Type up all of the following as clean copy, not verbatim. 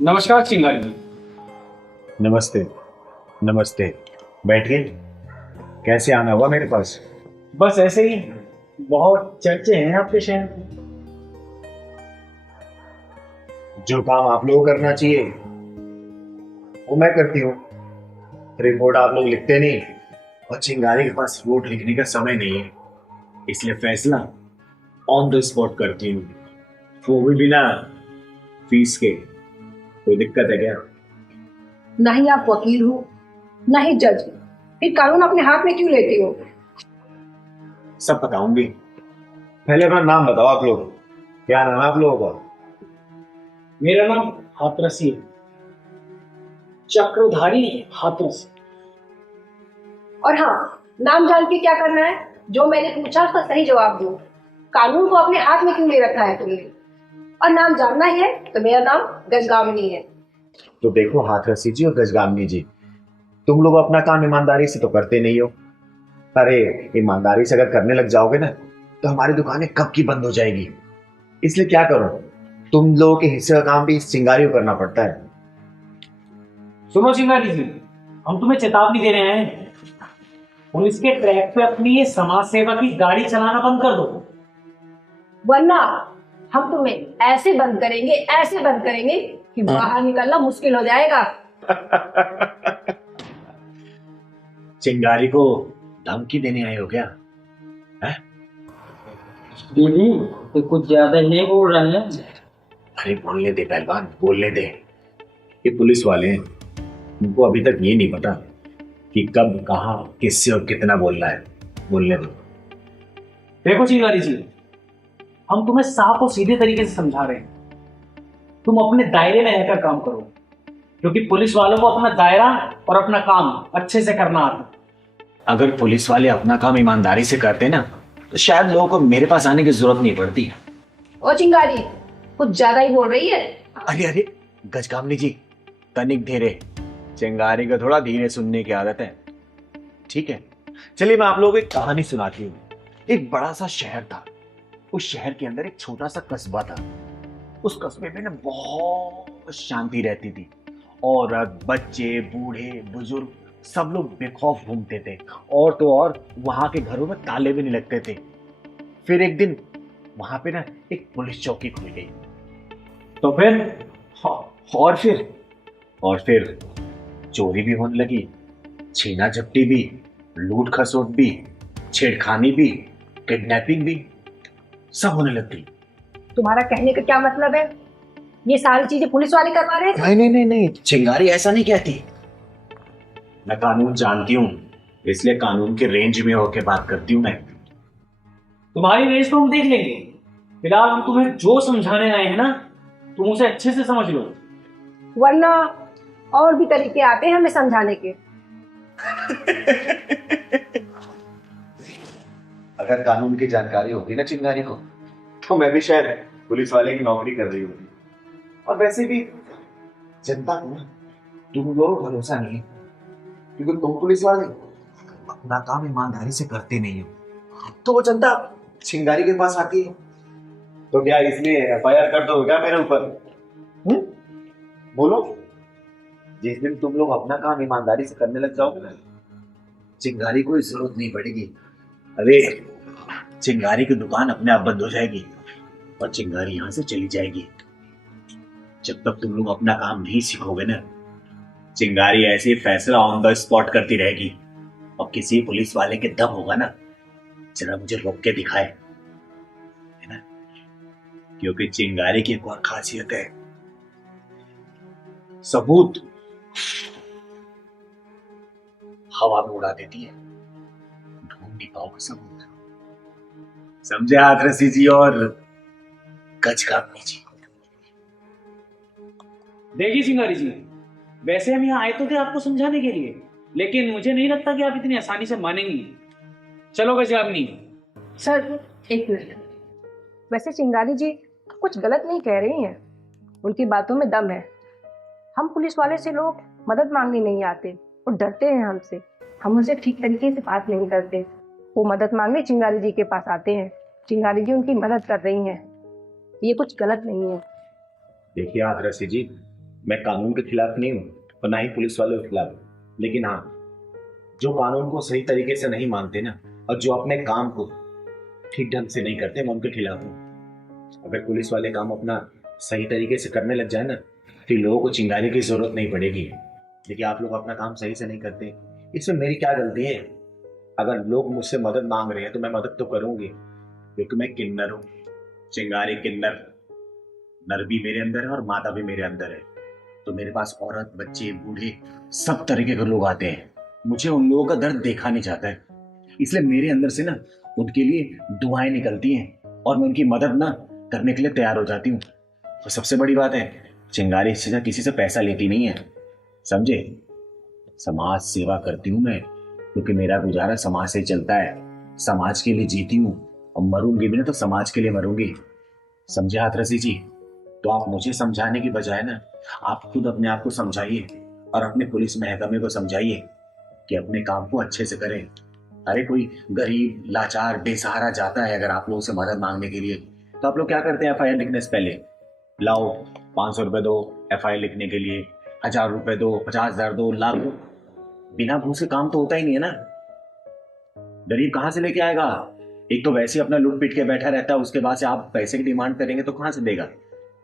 नमस्कार चिंगारी जी। नमस्ते। नमस्ते। बैठिए। कैसे आना हुआ मेरे पास? बस ऐसे ही, बहुत चर्चे हैं आपके शहर में। जो काम आप लोगों को करना चाहिए वो मैं करती हूँ। रिपोर्ट आप लोग लिखते नहीं, और चिंगारी के पास रिपोर्ट लिखने का समय नहीं है, इसलिए फैसला ऑन द स्पॉट करती हूँ, वो भी बिना फीस के। कोई दिक्कत है क्या? ना ही आप वकील हो, ना ही जज, फिर कानून अपने हाथ में क्यों लेते हो? सब बताऊंगी। पहले अपना नाम बताओ आप लोग। क्या नाम है आप लोगों का? मेरा नाम हाथरसी है, चक्रधारी हाथरसी। और हाँ, नाम जान के क्या करना है? जो मैंने पूछा उसका सही जवाब दो। कानून को अपने हाथ में क्यों ले रखा है तुमने? और नाम जानना ही है तो मेरा नाम गजगामिनी है। तो देखो हाथरसी जी और गजगामिनी जी, तुम लोग अपना काम ईमानदारी से तो करते नहीं हो। अरे, ईमानदारी से अगर करने लग जाओगे ना तो हमारी दुकानें कब की बंद हो जाएगी। इसलिए क्या करो, तुम लोगों के हिस्से का काम भी इस चिंगारी को करना पड़ता है। सुनो चिंगारी जी, हम तुम्हें चेतावनी दे रहे हैं, पुलिस के ट्रैक पे अपनी ये समाज सेवा की गाड़ी चलाना बंद कर दो, वरना हम तुम्हें ऐसे बंद करेंगे, ऐसे बंद करेंगे कि बाहर निकलना मुश्किल हो जाएगा। चिंगारी को धमकी देने आए हो क्या? है? दीदी तो कुछ ज्यादा ही बोल रहे हैं। अरे बोलने दे पहलवान, बोलने दे। ये पुलिस वाले हैं, उनको अभी तक ये नहीं पता कि कब कहाँ किससे और कितना बोलना है। बोलने दो। देखो चिंगारी जी, हम तुम्हें साफ और सीधे तरीके से समझा रहे हैं, तुम अपने दायरे में रहकर काम करो, क्योंकि पुलिस वालों को अपना दायरा और अपना काम अच्छे से करना आता है। अगर पुलिस वाले अपना काम ईमानदारी से करते ना तो शायद लोगों को मेरे पास आने की जरूरत नहीं पड़ती। ओ चिंगारी, कुछ ज्यादा ही बोल रही है। अरे अरे, गजगामिनी जी, तनिक धीरे। चिंगारी को थोड़ा धीरे सुनने की आदत है, ठीक है? चलिए मैं आप लोगों को एक कहानी सुनाती हूँ। एक बड़ा सा शहर था, उस शहर के अंदर एक छोटा सा कस्बा था। उस कस्बे में ना बहुत शांति रहती थी। औरत, बच्चे, बूढ़े, बुजुर्ग सब लोग बेखौफ घूमते थे, और तो और वहां के घरों में ताले भी नहीं लगते थे। फिर एक दिन वहां पे ना एक पुलिस चौकी खुल गई। तो फिर और फिर चोरी भी होने लगी, छीना झपटी भी, लूट खसोट भी, छेड़खानी भी, किडनैपिंग भी, सब होने लग गई। तुम्हारा कहने का क्या मतलब है? ये सारी चीजें पुलिस वाले करवा रहे थे? नहीं नहीं नहीं नहीं, चिंगारी ऐसा नहीं कहती। मैं कानून जानती हूँ, इसलिए कानून के रेंज में होकर बात करती हूँ मैं। तुम्हारी रेस तो हम देख लेंगे, फिलहाल हम तुम्हें जो समझाने आए हैं ना, तुम उसे अच्छे से समझ लो। वरना और भी तरीके आते हैं हमें समझाने के। अगर कानून की जानकारी होती ना चिंगारी को, तो मैं भी शायद पुलिस वाले की नौकरी कर रही होती। और वैसे भी जनता को ना तुम लोगों को भरोसा नहीं है, क्योंकि तुम पुलिस वाले अपना काम ईमानदारी से करते नहीं हो, तो वो जनता चिंगारी के पास आती है। तो क्या इसलिए एफआईआर कर दो क्या मेरे ऊपर? बोलो। जिस दिन तुम लोग अपना काम ईमानदारी से करने लग जाओगे ना, चिंगारी को जरूरत नहीं पड़ेगी। अरे, चिंगारी की दुकान अपने आप बंद हो जाएगी और चिंगारी यहां से चली जाएगी। जब तक तुम लोग अपना काम नहीं सीखोगे ना, चिंगारी ऐसे ही फैसला ऑन द स्पॉट करती रहेगी। और किसी पुलिस वाले के दम होगा ना, जरा मुझे रोक के दिखाए, है ना? क्योंकि चिंगारी की एक और खासियत है, सबूत हवा में उड़ा देती है, ढूंढ नहीं पाओगे सबूत। समझे हाथरसी जी और गजगामिनी जी? देखिए चिंगारी जी, वैसे हम यहाँ आए तो थे आपको समझाने के लिए, लेकिन मुझे नहीं लगता कि आप इतनी आसानी से मानेंगी। चलो गजगामिनी। सर, एक मिनट। वैसे चिंगारी जी कुछ गलत नहीं कह रही हैं, उनकी बातों में दम है। हम पुलिस वाले से लोग मदद मांगने नहीं आते, वो डरते हैं हमसे। हम उनसे ठीक तरीके से बात नहीं करते। वो मदद मांगने चिंगारी जी के पास आते हैं, चिंगारी जी उनकी मदद कर रही हैं। ये कुछ गलत नहीं है। देखिए हाथरसी जी, मैं कानून के खिलाफ नहीं हूँ और ना ही पुलिस वालों के खिलाफ, लेकिन हाँ, जो कानून को सही तरीके से नहीं मानते ना और जो अपने काम को ठीक ढंग से नहीं करते, मैं उनके खिलाफ हूँ। अगर पुलिस वाले काम अपना सही तरीके से करने लग जाए ना, फिर लोगों को चिंगारी की जरूरत नहीं पड़ेगी। लेकिन आप लोग अपना काम सही से नहीं करते, इसमें मेरी क्या गलती है? अगर लोग मुझसे मदद मांग रहे हैं तो मैं मदद तो करूंगी, क्योंकि मैं किन्नर हूँ, चिंगारी किन्नर। नर भी मेरे अंदर है और मादा भी मेरे अंदर है, तो मेरे पास औरत, बच्चे, बूढ़े, सब तरीके के लोग आते हैं। मुझे उन लोगों का दर्द देखा नहीं जाता है, इसलिए मेरे अंदर से ना उनके लिए दुआएं निकलती हैं और मैं उनकी मदद ना करने के लिए तैयार हो जाती हूँ। तो सबसे बड़ी बात है, चिंगारी से किसी से पैसा लेती नहीं है, समझे? समाज सेवा करती हूँ मैं, क्योंकि मेरा गुजारा समाज से चलता है। समाज के लिए जीती हूँ और मरूंगी भी ना तो समाज के लिए मरूंगी, समझे हाथरसी जी? तो आप मुझे समझाने की बजाय ना आप खुद अपने आप को समझाइए और अपने पुलिस महकमे को समझाइए कि अपने काम को अच्छे से करें। अरे कोई गरीब, लाचार, बेसहारा जाता है अगर आप लोगों से मदद मांगने के लिए, तो आप लोग क्या करते हैं? एफआईआर लिखने से पहले लाओ 500 रुपए दो एफआईआर लिखने के लिए, 1000 रुपए दो, 50,000 दो, लाख दो। बिना घूस के काम तो होता ही नहीं है ना। गरीब कहाँ से लेके आएगा? एक तो वैसे ही अपना लूट पीट के बैठा रहता है, उसके बाद से आप पैसे की डिमांड करेंगे तो कहाँ से देगा?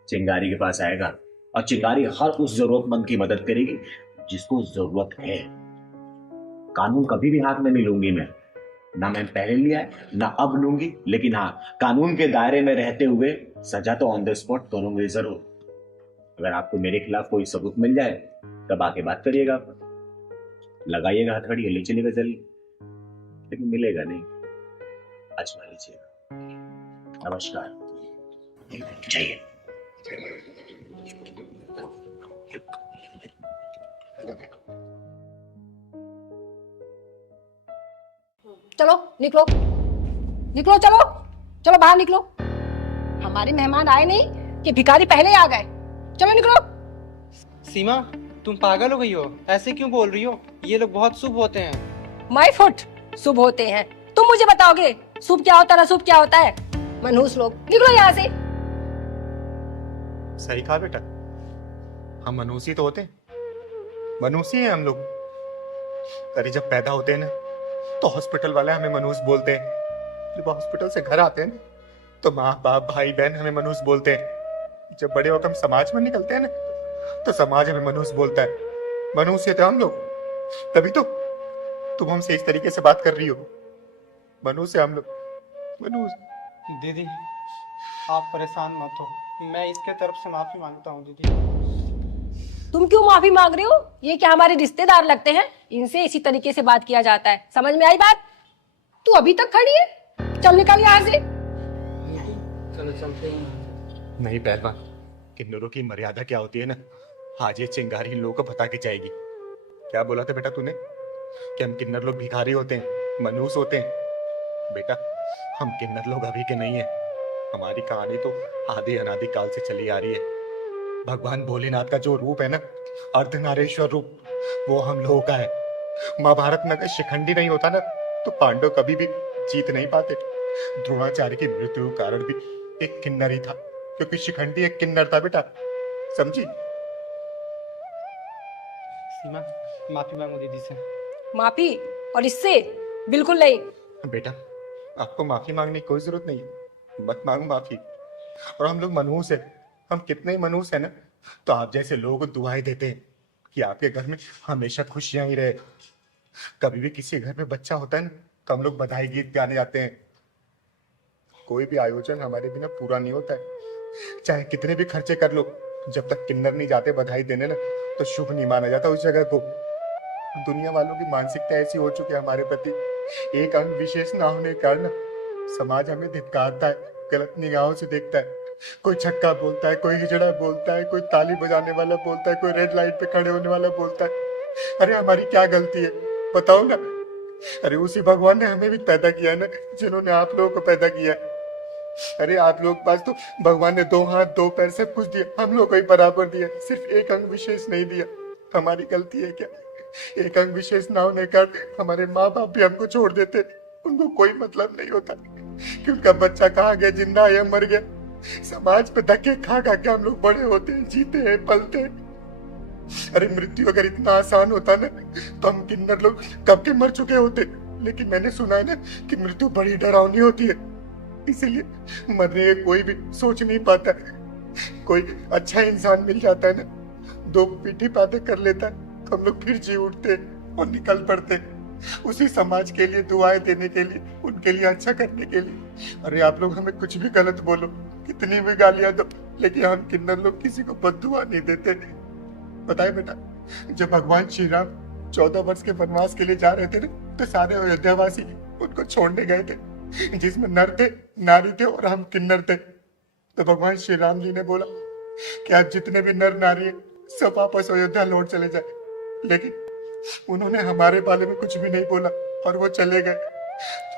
चिंगारी के पास आएगा और चिंगारी हर उस जरूरतमंद की मदद करेगी जिसको जरूरत है। कानून कभी भी हाथ में नहीं लूंगी मैं, ना मैं पहले लिया है ना अब लूंगी, लेकिन हाँ, कानून के दायरे में रहते हुए सजा तो ऑन द स्पॉट करूंगी जरूर। अगर आपको मेरे खिलाफ कोई सबूत मिल जाए तब आके बात करिएगा, लगाइएगा हथकड़ी, ले चलिएगा जल्दी, लेकिन मिलेगा नहीं। आजमा लीजिएगा। नमस्कार, जाइए। चलो निकलो, निकलो, चलो चलो बाहर निकलो। हमारे मेहमान आए नहीं कि भिखारी पहले ही आ गए। चलो निकलो। सीमा, तुम पागल हो गई हो? ऐसे क्यों बोल रही हो? ये लोग बहुत शुभ होते हैं। माय फुट, शुभ होते हैं? तुम मुझे बताओगे शुभ क्या होता है, अशुभ क्या होता है? मनहूस लोग, निकलो यहाँ से। सही कहा बेटा, हम मनुष्य तो होते हैं, मनुष्य हैं हम लोग। अरे जब पैदा होते हैं ना तो हॉस्पिटल वाले हमें मनुष्य बोलते हैं, जब हॉस्पिटल से घर आते हैं ना तो माँ बाप, भाई बहन हमें मनुष्य बोलते हैं। जब बड़े होकर हम समाज में निकलते हैं ना तो समाज हमें मनुष्य बोलता है। मनुष्य थे हम लोग, तभी तो तुम हमसे इस तरीके से बात कर रही हो। मनुष्य हम लोग, मनुष्य। दीदी, आप परेशान मत हो, मैं इसके तरफ से माफी मांगता हूँ। दीदी, तुम क्यों माफी मांग रहे हो? ये क्या हमारे रिश्तेदार लगते हैं? इनसे इसी तरीके से बात किया जाता है, समझ में आई बात? तू अभी तक खड़ी है, चल निकल यहाँ से। चलो चलते हैं। नहीं पहलवान, किन्नरों की मर्यादा क्या होती है ना, आज ये चिंगारी इन लोगों को बता के जाएगी। क्या बोला था बेटा तूने कि हम किन्नर लोग भिखारी होते हैं, मनुष्य होते हैं? बेटा, हम किन्नर लोग अभी के नहीं है, हमारी कहानी तो आदि अनादि काल से चली आ रही है। भगवान भोलेनाथ का जो रूप है ना, अर्धनारेश्वर रूप, वो हम लोगों का है। महाभारत में अगर शिखंडी नहीं होता ना तो पांडव कभी भी जीत नहीं पाते। द्रोणाचार्य की मृत्यु का कारण भी एक किन्नर ही था, क्योंकि शिखंडी एक किन्नर था बेटा, समझी? सीमा, माफी मांगो दीदी से। माफी? और इससे? बिल्कुल नहीं। बेटा, आपको माफी मांगने की कोई जरूरत नहीं है, मत मांगो माफी। और हम लोग मनुष्य है, हम कितने ही मनुष्य है ना, तो आप जैसे लोगों को दुआएं देते हैं कि आपके घर में हमेशा खुशियां ही रहे। कभी भी किसी घर में बच्चा होता है ना तो हम लोग बधाई गीत गाने जाते हैं। कोई भी आयोजन हमारे बिना पूरा नहीं होता है, चाहे कितने भी खर्चे कर लो, जब तक किन्नर नहीं जाते बधाई देने ना तो शुभ नहीं माना जाता उस जगह को। दुनिया वालों की मानसिकता ऐसी हो चुकी है हमारे प्रति, एक अंग विशेष ना होने के कारण समाज हमें धिक्कारता है, गलत निगाहों से देखता है। कोई छक्का बोलता है, कोई हिजड़ा बोलता है, कोई ताली बजाने वाला बोलता है, कोई रेड लाइट पे खड़े होने वाला बोलता है। अरे हमारी क्या गलती है बताओ ना? अरे उसी भगवान ने हमें भी पैदा किया ना, जिन्होंने आप लोगों को पैदा किया। अरे आप लोग पास तो भगवान ने 2 हाथ 2 पैर सब कुछ दिया, हम लोग को ही बराबर दिया, सिर्फ एक अंग विशेष नहीं दिया। हमारी गलती है क्या? एक अंग विशेष ना होने का हमारे माँ बाप भी हमको छोड़ देते, उनको कोई मतलब नहीं होता कि उनका बच्चा कहाँ गया, जिंदा है या मर गया। समाज पे धक्के खा खा के हम लोग बड़े होते हैं, जीते हैं, पलते हैं। अरे मृत्यु अगर इतना आसान होता ना तो हम किन्नर लोग कब के मर चुके होते। लेकिन मैंने सुना है ना कि मृत्यु बड़ी डरावनी होती है, इसीलिए मरने का कोई भी सोच नहीं पाता। कोई अच्छा इंसान मिल जाता है ना, दो पीठी बातें कर लेता है तो हम लोग फिर जी उठते और निकल पड़ते उसी समाज के लिए, दुआएं देने के लिए, उनके लिए अच्छा करने के लिए। अरे आप लोग हमें कुछ भी गलत बोलो, कितनी भी गालियां दो, लेकिन हम किन्नर लोग किसी को बद्दुआ नहीं देते। बताए बेटा, जब भगवान श्री राम 14 वर्ष के वनवास के लिए जा रहे थे ना, तो सारे अयोध्यावासी उनको छोड़ने गए थे, जिसमें नर थे, नारी थे और हम किन्नर थे। तो भगवान श्री राम जी ने बोला कि आप जितने भी नर नारी हैं सब वापस अयोध्या लौट चले जाए। लेकिन उन्होंने हमारे बारे में कुछ भी नहीं बोला और वो चले गए।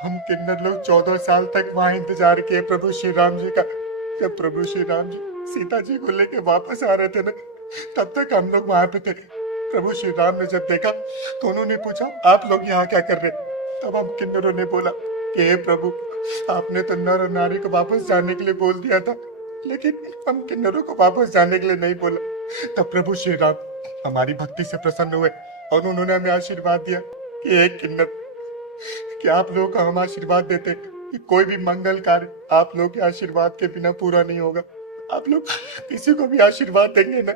हम किन्नर लोग 14 साल तक वहां इंतजार किए प्रभु श्री राम जी का। जब प्रभु श्री राम जी सीता जी को लेके वापस आ रहे थे ना, तब तक हम लोग वहां पे थे। प्रभु श्री राम ने जब देखा तो उन्होंने पूछा आप लोग यहाँ क्या कर रहे? तब हम किन्नरों ने बोला कि हे प्रभु, आपने तो नर और नारी को वापस जाने के लिए बोल दिया था, लेकिन हम किन्नरों को वापस जाने के लिए नहीं बोला। तब प्रभु श्री राम हमारी भक्ति से प्रसन्न हुए और उन्होंने हमें आशीर्वाद दिया कि एक किन्नर, कि आप लोगों को हम आशीर्वाद देते कि कोई भी मंगल कार्य आप लोग के आशीर्वाद के बिना पूरा नहीं होगा। आप लोग किसी को भी आशीर्वाद देंगे ना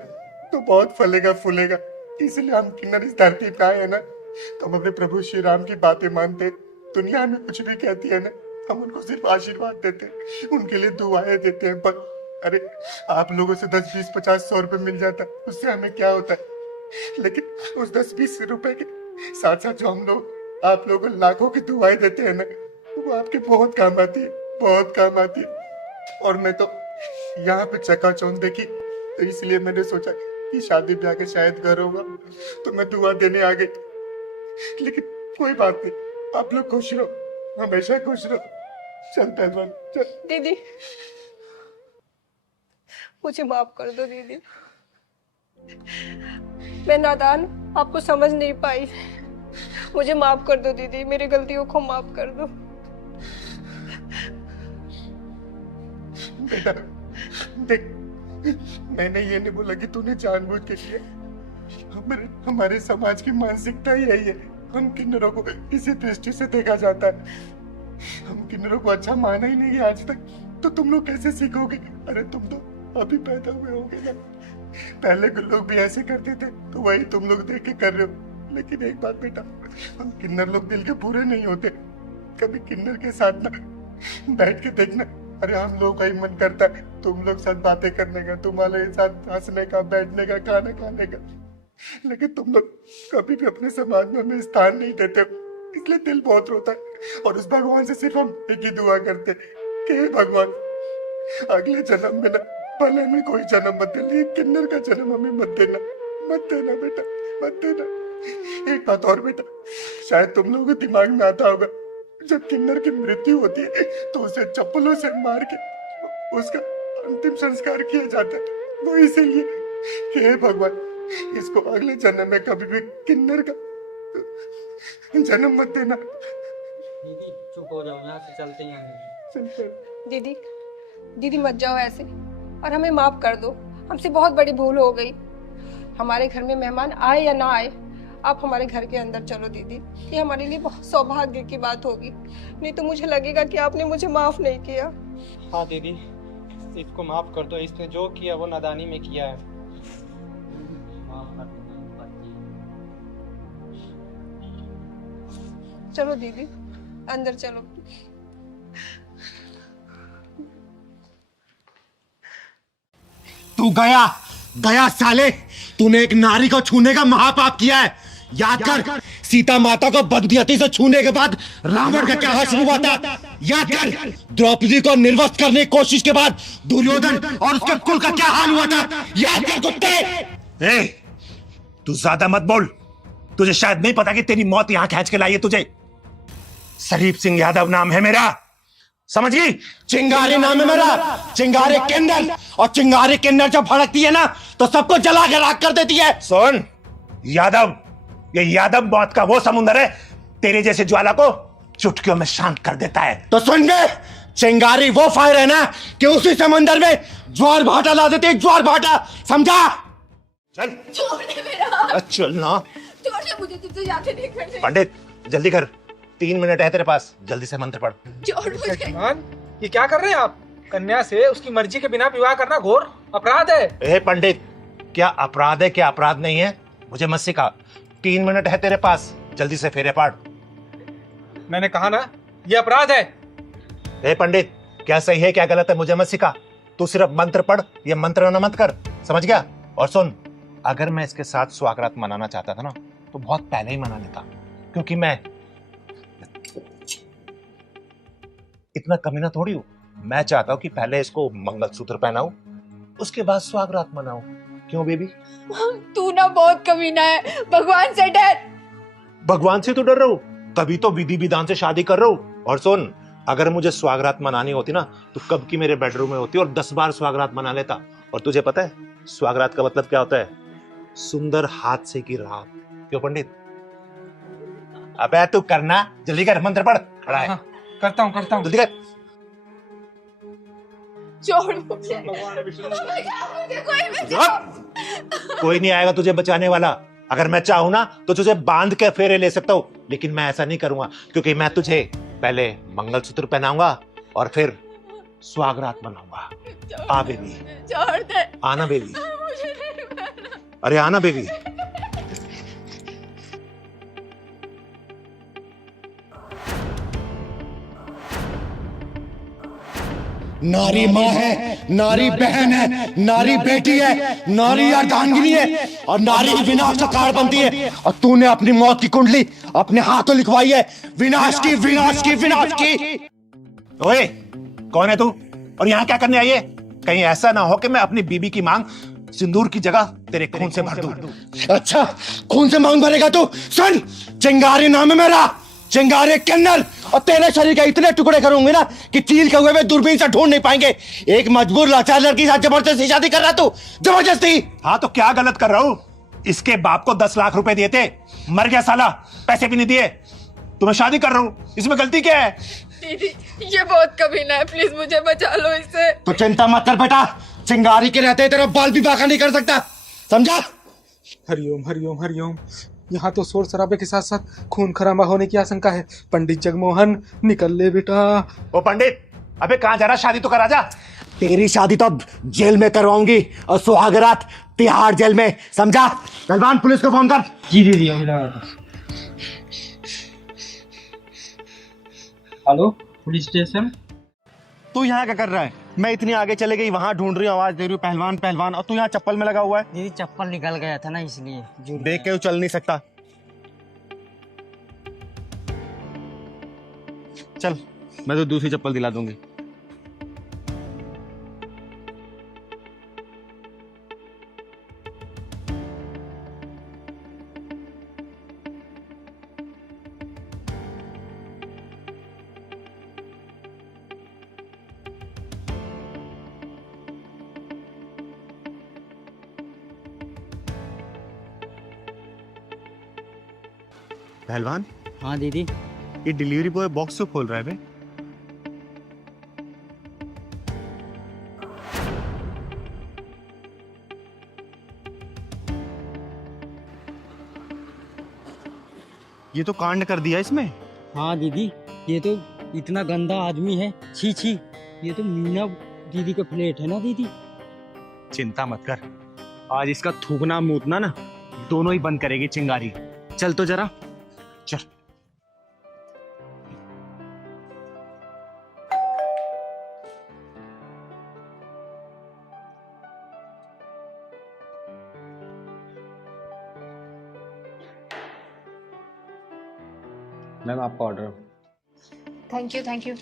तो बहुत फलेगा फूलेगा। इसलिए हम किन्नर इस धरती पे आए हैं ना, तो हम अपने प्रभु श्री राम की बातें मानते। दुनिया हमें कुछ भी कहती है ना, हम उनको सिर्फ आशीर्वाद देते हैं, उनके लिए दुआएं देते हैं। पर अरे आप लोगों से 10, 20, 50, 100 रुपए मिल जाता है, उससे हमें क्या होता है? लेकिन उस 10, 20 रुपए के साथ साथ जो हम लोग आप लोगों को लाखों की दुआएं देते हैं ना, वो आपके बहुत काम आती है, बहुत काम आती है। और मैं तो यहाँ पे चकाचौंध देखी, तो इसलिए मैंने सोचा कि शादी ब्याह के शायद घर होगा तो मैं दुआ देने आ गई। लेकिन कोई बात नहीं, आप लोग खुश रहो, हमेशा खुश रहो। चल पहलवान चल। दीदी, मुझे माफ कर दो दीदी, मैं नादान आपको समझ नहीं पाई। मुझे माफ कर दो दीदी, मेरी गलतियों को माफ कर दो। बेटा देख, मैंने ये नहीं बोला कि तूने जानबूझ के किया। हमारे समाज की मानसिकता ही यही है, हम किन्नरों को इसी दृष्टि से देखा जाता है। हम किन्नरों को अच्छा माना ही नहीं है आज तक, तो तुम लोग कैसे सीखोगे? अरे तुम तो अभी पैदा हुए होगे ना, पहले के लोग भी ऐसे करते थे, तो वही तुम लोग देख के कर रहे हो। लेकिन एक बात बेटा, हम किन्नर लोग दिल के बुरे नहीं होते। कभी किन्नर के साथ ना बैठ के देखना, अरे हम लोग का ही मन करता है तुम लोग साथ बातें करने का, तुम्हारे साथ हंसने का, बैठने का, खाना खाने का। लेकिन तुम लोग कभी भी अपने समाज में हमें स्थान नहीं देते हो, इसलिए दिल बहुत रोता है। और उस भगवान से सिर्फ हम एक ही दुआ करते कि हे भगवान, अगले जन्म में ना भले में कोई जन्म मत दे, लेकिन किन्नर का जन्म हमें मत देना, मत देना बेटा, मत देना। एक बात और बेटा, शायद तुम लोगों के दिमाग में आता होगा, जब किन्नर की मृत्यु होती है तो उसे चप्पलों से मार के उसका अंतिम संस्कार किया जाता है। वो इसीलिए कि हे भगवान, इसको अगले जन्म में कभी भी किन्नर का जन्म मत देना। दीदी चुप हो जाओ, यहाँ से चलते हैं। चलते दीदी, दीदी मत जाओ ऐसे, और हमें माफ कर दो, हमसे बहुत बड़ी भूल हो गई। हमारे घर में मेहमान आए या ना आए, आप हमारे घर के अंदर चलो दीदी, ये हमारे लिए बहुत सौभाग्य की बात होगी, नहीं तो मुझे लगेगा कि आपने मुझे माफ नहीं किया। हाँ दीदी, इसको माफ कर दो, इसने जो किया वो नादानी में किया है। माफ कर दो, चलो दीदी अंदर चलो। तू गया गया साले, तूने एक नारी को छूने का महापाप किया है। याद कर, सीता माता को बदनीयती से छूने के बाद रावण का क्या हाल शुरू हुआ था। याद कर, द्रौपदी को निर्वस्त्र करने की कोशिश के बाद दुर्योधन और उसके कुल का क्या हाल हुआ था। याद कर कुत्ते। तू ज्यादा मत बोल, तुझे शायद नहीं पता कि तेरी मौत यहां खींच के लाई है तुझे। शरीफ सिंह यादव नाम है मेरा, समझ गई? चिंगारी नाम है मेरा, चिंगारी किन्नर, और चिंगारी किन्नर जब भड़कती है ना तो सबको जला के राख कर देती है। सुन यादव, ये यादव मौत का वो समुंदर है, तेरे जैसे ज्वाला को चुटकियों में शांत कर देता है। तो सुन बे, चिंगारी वो फायर है ना कि उसी समंदर में ज्वार भाटा ला देते, ज्वार भाटा, समझा? चल छोड़ दे मेरा, चल ना छोड़ दे, मुझे तुझसे जाके नहीं करने। पंडित जल्दी कर, 3 मिनट है तेरे पास, जल्दी से मंत्र पढ़। छोड़ मुझे। श्रीमान, ये क्या कर रहे हैं आप? कन्या से उसकी मर्जी के बिना विवाह करना घोर अपराध है। ए पंडित, क्या अपराध है क्या अपराध नहीं है, मुझे मत सिखा। 3 मिनट है तेरे पास, जल्दी से फेरे पाड़। मैंने कहा ना, ये अपराध है। ए पंडित, क्या सही है क्या गलत है मुझे मत सिखा। तू सिर्फ मंत्र पढ़, ये मंत्र न मत कर, समझ गया? और सुन, अगर मैं इसके साथ स्वागत मनाना चाहता था ना तो बहुत पहले ही मना लेता, क्योंकि मैं इतना कमीना थोड़ी हूं। मैं चाहता हूं कि पहले इसको मंगलसूत्र पहनाऊं, उसके बाद स्वागत मनाऊं। क्यों बेबी? तू ना बहुत कमीना है, भगवान से डर। भगवान से तो डर रहा हूं, तभी तो विधि विधान से शादी कर रहा हूं। और सुन, अगर मुझे स्वागत मनानी होती ना तो कब की मेरे बेडरूम में होती और 10 बार स्वागत मना लेता। और तुझे पता है स्वागत का मतलब क्या होता है? सुंदर हादसे की रात। क्यों पंडित? अबे तू करना, जल्दी कर, मंत्र पढ़। खड़ा है। हाँ, करता हूँ। जल्दी कर। छोड़ मुझे, मुझे कोई बचाओ। कोई नहीं आएगा तुझे बचाने वाला। अगर मैं चाहूं ना तो तुझे बांध के फेरे ले सकता हूं, लेकिन मैं ऐसा नहीं करूंगा, क्योंकि मैं तुझे पहले मंगलसूत्र पहनाऊंगा और फिर स्वागत मनाऊंगा। आ बेबी, छोड़ दे, आना बेबी, मुझे नहीं मारना। अरे आना बेबी। नारी माँ है, नारी बहन है, नारी बेटी है, नारी अर्धांगिनी है और नारी विनाश का कारण बनती है। और तूने अपनी मौत की कुंडली अपने हाथों लिखवाई है। विनाश की, विनाश की, विनाश की। ओए, कौन है तू और यहाँ क्या करने आई है? कहीं ऐसा ना हो कि मैं अपनी बीबी की मांग सिंदूर की जगह तेरे खून से भर दूं। अच्छा, खून से मांग भरेगा तू? सुन, चिंगारी नाम है मेरा, चिंगारी कन्नल। और तेरे शरीर के इतने टुकड़े करूंगे ना कि चील के हुए दूरबीन से ढूंढ नहीं पाएंगे। एक मजबूर लाचार लड़की के साथ जबरदस्ती शादी कर रहा तू, जबरदस्ती। हाँ तो क्या गलत कर रहा हूं? इसके बाप को 10 लाख रुपए दिए थे, मर गया साला, पैसे भी नहीं दिए, तो मैं शादी कर रहा हूं, इसमें गलती क्या है? दीदी, ये बहुत कमीना है, प्लीज मुझे बचा लो इससे। तो चिंता मत कर बेटा, चिंगारी के रहते तेरा बाल भी बाका नहीं कर सकता, समझा? हरिओम हरिओम हरिओम। यहाँ तो शोर शराबे के साथ साथ खून खराबा होने की आशंका है। पंडित जगमोहन, निकल ले बेटा। ओ पंडित, अबे कहाँ जा रहा? शादी तो करा जा। तेरी शादी तो अब जेल में करवाऊंगी और सुहागरात तिहाड़ जेल में, समझा? पहलवान, पुलिस को फोन कर। जी दीदी, अभी लगा था। Hello, police station. तू यहाँ क्या कर रहा है? मैं इतनी आगे चले गई, वहां ढूंढ रही हूँ, आवाज दे रही हूँ पहलवान पहलवान, और तू यहाँ चप्पल में लगा हुआ है। दीदी चप्पल निकल गया था ना, इसलिए। देख के तू चल नहीं सकता। चल, मैं तो दूसरी चप्पल दिला दूंगी। पहलवान, हाँ दीदी। ये डिलीवरी बॉय बॉक्स क्यों खोल रहा है बे? ये तो कांड कर दिया इसमें। हाँ दीदी, ये तो इतना गंदा आदमी है, छी छी। ये तो मीना दीदी का प्लेट है ना दीदी। चिंता मत कर, आज इसका थूकना मूतना ना दोनों ही बंद करेगी चिंगारी। चल तो जरा, चल। मैम आपका order. Thank you thank you.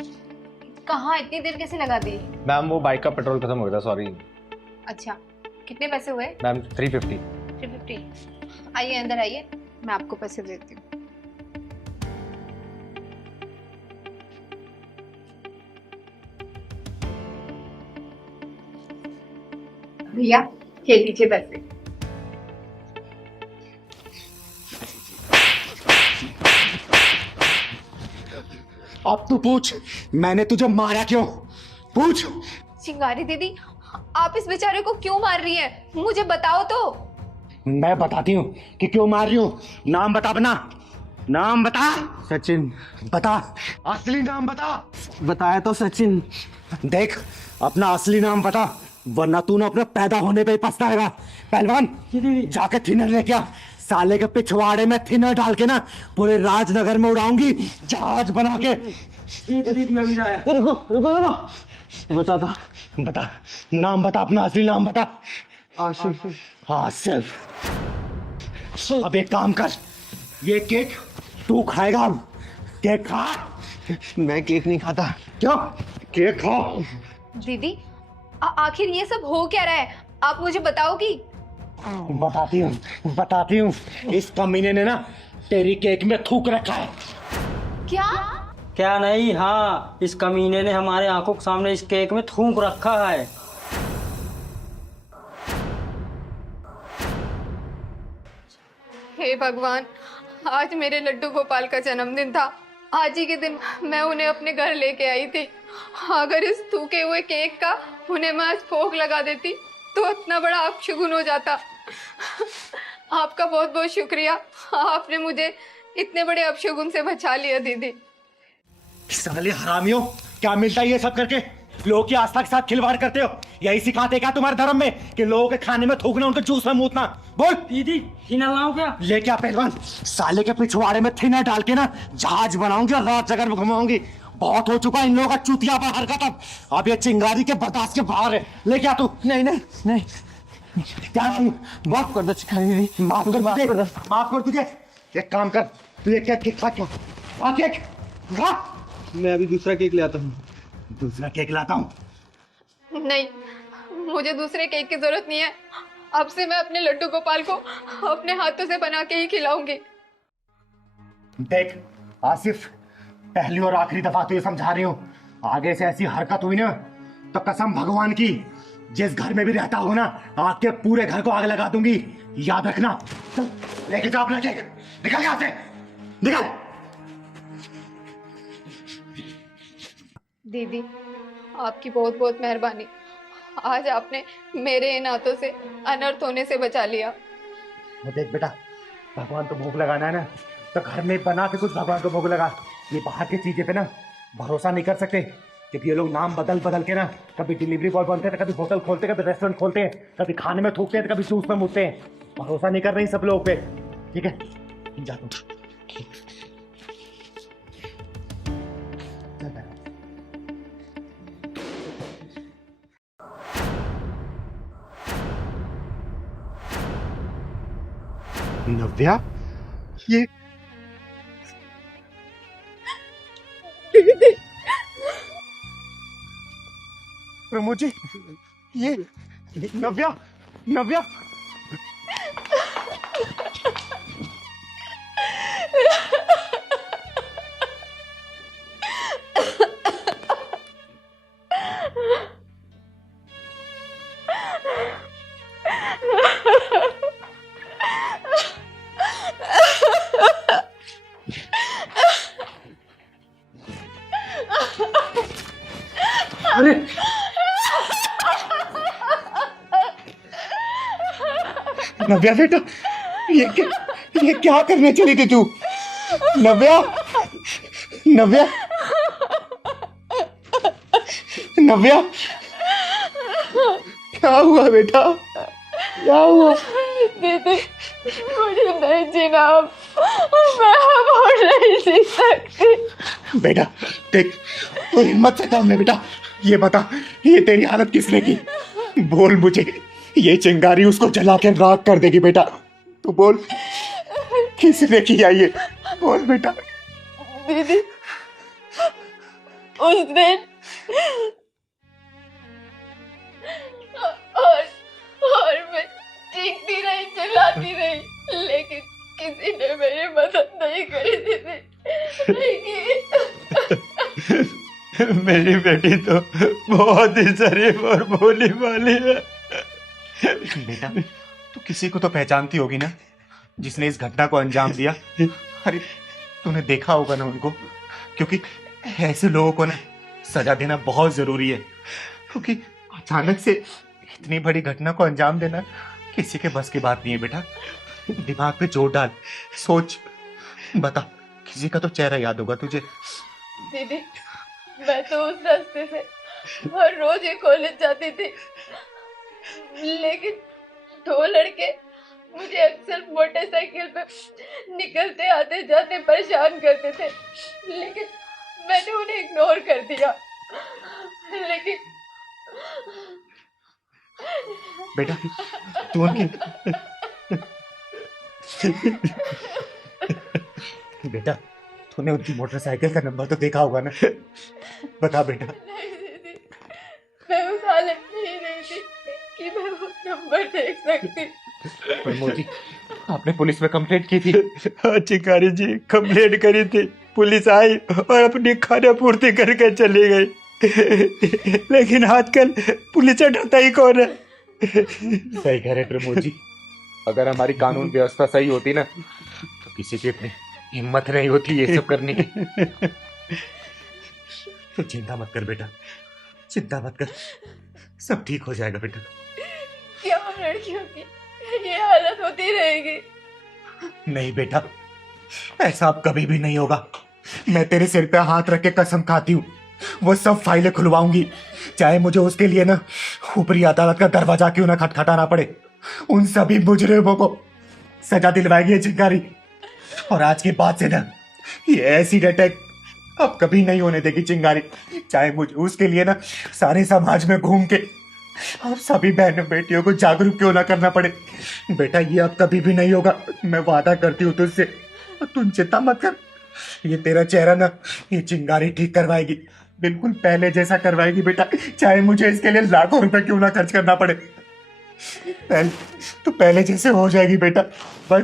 कहाँ इतनी देर कैसे लगा दी? मैम वो बाइक का पेट्रोल खत्म हो गया था, सॉरी। अच्छा, कितने पैसे हुए? मैम 350। 350। आइए अंदर आइए, मैं आपको पैसे देती हूँ। भैया, ये लीजिए पैसे। अब तू पूछ, मैंने तुझे मारा क्यों? पूछ। चिंगारी दीदी, आप इस बेचारे को क्यों मार रही हैं? मुझे बताओ तो। मैं बताती हूँ कि क्यों मार रही हूँ। नाम बता अपना, नाम बता। सचिन। बता, असली नाम बता। बताया तो सचिन। देख, अपना असली नाम बता, वरना तू ना अपने पैदा होने पे ही पछताएगा। पहलवान, जाके थिनर लेके आ। साले के पिछवाड़े में थिनर डाल के ना पूरे राजनगर में उड़ाऊंगी जहाज बना के। बता बता, नाम बता, अपना असली नाम बता। आसिफ। आसिफ। अब एक काम कर, ये केक तू खाएगा। अब केक खा। मैं केक नहीं खाता। क्यों? केक खा। दीदी आखिर ये सब हो क्या रहा है, आप मुझे बताओगी? बताती हूँ। इस कमीने ने ना तेरी केक में थूक रखा है। क्या नहीं? हाँ, इस कमीने ने हमारे आंखों के सामने इस केक में थूक रखा है। हे भगवान, आज मेरे लड्डू गोपाल का जन्मदिन था। आज ही के दिन मैं उन्हें अपने घर लेके आई थी। अगर इस थूके हुए केक का उन्हें मैं आज भोग लगा देती तो इतना बड़ा अपशगुन हो जाता। आपका बहुत बहुत शुक्रिया, आपने मुझे इतने बड़े अपशगुन से बचा लिया दीदी। साले हरामियों, क्या मिलता है ये सब करके? लोगों की आस्था के साथ खिलवाड़ करते हो। यही सिखाते क्या तुम्हारे धर्म में कि लोगों के खाने में थूकना, उनके जूस में मूतना? बोल। दीदी थिनर लाऊं क्या? ले क्या पहलवान, साले के पिछवाड़े में थिनर डाल के ना जहाज बनाऊंगी और रात जगह में घुमाऊंगी। बहुत हो चुका इन लोगों का चूतिया पर हरकत। अब ये चिंगारी के बर्दाश्त के बाहर है। ले क्या तू? नहीं। क्या नहीं? माफ कर दो चिंगारी। माफ कर तुझे। एक काम कर, तू एक केक खा। क्या केक खा? मैं अभी दूसरा केक ले आता हूँ। दूसरा केक लाता हूँ। नहीं, मुझे दूसरे केक की जरूरत नहीं है। अब से मैं अपने लड्डू गोपाल को अपने हाथों से बना के ही खिलाऊंगी। देख आसिफ, पहली और आखिरी दफा तुझे समझा रही हूँ, आगे से ऐसी हरकत हुई ना तो कसम भगवान की, जिस घर में भी रहता हो ना, आग के पूरे घर को आग लगा दूंगी। याद रखना। चल लेके जाओ अपना केक। निकल यहाँ से, निकल। दीदी आपकी बहुत बहुत मेहरबानी। आज आपने मेरे इन हाथों से अनर्थ होने से बचा लिया। देख बेटा, भगवान को भोग लगाना है ना तो घर में बना के कुछ भगवान को भोग लगा। ये बाहर की चीजें पे ना भरोसा नहीं कर सकते, क्योंकि ये लोग नाम बदल बदल के ना कभी डिलीवरी बॉय बनते हैं, कभी होटल खोलते हैं, कभी रेस्टोरेंट खोलते हैं, कभी खाने में थूकते हैं, कभी जूस में मुझते हैं। भरोसा नहीं कर रहे सब लोग पे। ठीक है, जा तुम। नव्या, ये प्रमोद जी, ये नव्या, नव्या। अरे नव्या बेटा, ये क्या करने चली थी तू? नव्या, नव्या, नव्या, क्या हुआ बेटा? क्या हुआ? दीदी मुझे नहीं जीना अब, मैं अब और नहीं जी सकती। बेटा देख, तू हिम्मत से काम ले बेटा। ये बता, ये तेरी हालत किसने की? बोल मुझे, ये चिंगारी उसको जला के राख कर देगी बेटा। तू बोल, किसने किया ये? बोल बेटा। दीदी उस दिन और मैं चीखती रही, चिल्लाती रही, लेकिन किसी ने मेरी मदद नहीं करी दीदी, नहीं की। मेरी बेटी तो बहुत ही शरीफ और भोली भाली है। बेटा, तू किसी को तो पहचानती होगी ना जिसने इस घटना को अंजाम दिया? अरे तूने देखा होगा ना उनको, क्योंकि ऐसे लोगों को ना सजा देना बहुत जरूरी है, क्योंकि अचानक से इतनी बड़ी घटना को अंजाम देना किसी के बस की बात नहीं है बेटा। दिमाग पे जोर डाल, सोच, बता, किसी का तो चेहरा याद होगा तुझे। दीदी, मैं तो उस रास्ते से हर रोज ही कॉलेज जाती थी, लेकिन 2 लड़के मुझे अक्सर मोटरसाइकिल पे निकलते आते जाते परेशान करते थे, लेकिन मैंने उन्हें इग्नोर कर दिया। लेकिन बेटा तू उनकी बेटा तूने उनकी मोटरसाइकिल का नंबर तो देखा होगा ना? बता बेटा। नहीं दीदी, मैं उस हालत में ही नहीं थी कि मैं वो नंबर देख सकती। प्रमोद जी, आपने पुलिस में कंप्लेंट की थी? हाँ चिंगारी जी, कंप्लेंट करी थी। पुलिस आई और अपनी खाना पूर्ति करके चली गई। लेकिन आजकल पुलिस से डरता ही कौन है? सही कह रहे प्रमोद जी, अगर हमारी कानून व्यवस्था सही होती ना तो किसी की इतनी हिम्मत नहीं होती ये सब करने की। तो चिंता मत कर बेटा, चिंता मत कर, सब ठीक हो जाएगा बेटा। क्या लड़कियों की ये हालत होती रहेगी? नहीं बेटा, ऐसा अब कभी भी नहीं होगा। मैं तेरे सिर पे हाथ रख के कसम खाती हूँ, वो सब फाइलें खुलवाऊंगी, चाहे मुझे उसके लिए ना ऊपरी अदालत का दरवाजा क्यों ना खटखटाना पड़े। उन सभी मुजरिमों को सजा दिलवाएगी ये चिंगारी। और आज के बाद से ना ये एसिड अटैक अब कभी नहीं होने देगी चिंगारी, चाहे मुझे उसके लिए ना सारे समाज में घूम के और सभी बहनों बेटियों को जागरूक क्यों ना करना पड़े। बेटा ये अब कभी भी नहीं होगा, मैं वादा करती हूँ तुझसे। तुम चिंता मत कर, ये तेरा चेहरा ना ये चिंगारी ठीक करवाएगी, बिल्कुल पहले जैसा करवाएगी बेटा, चाहे मुझे इसके लिए लाखों रुपए क्यों ना खर्च करना पड़े। पहले जैसे हो जाएगी बेटा। बस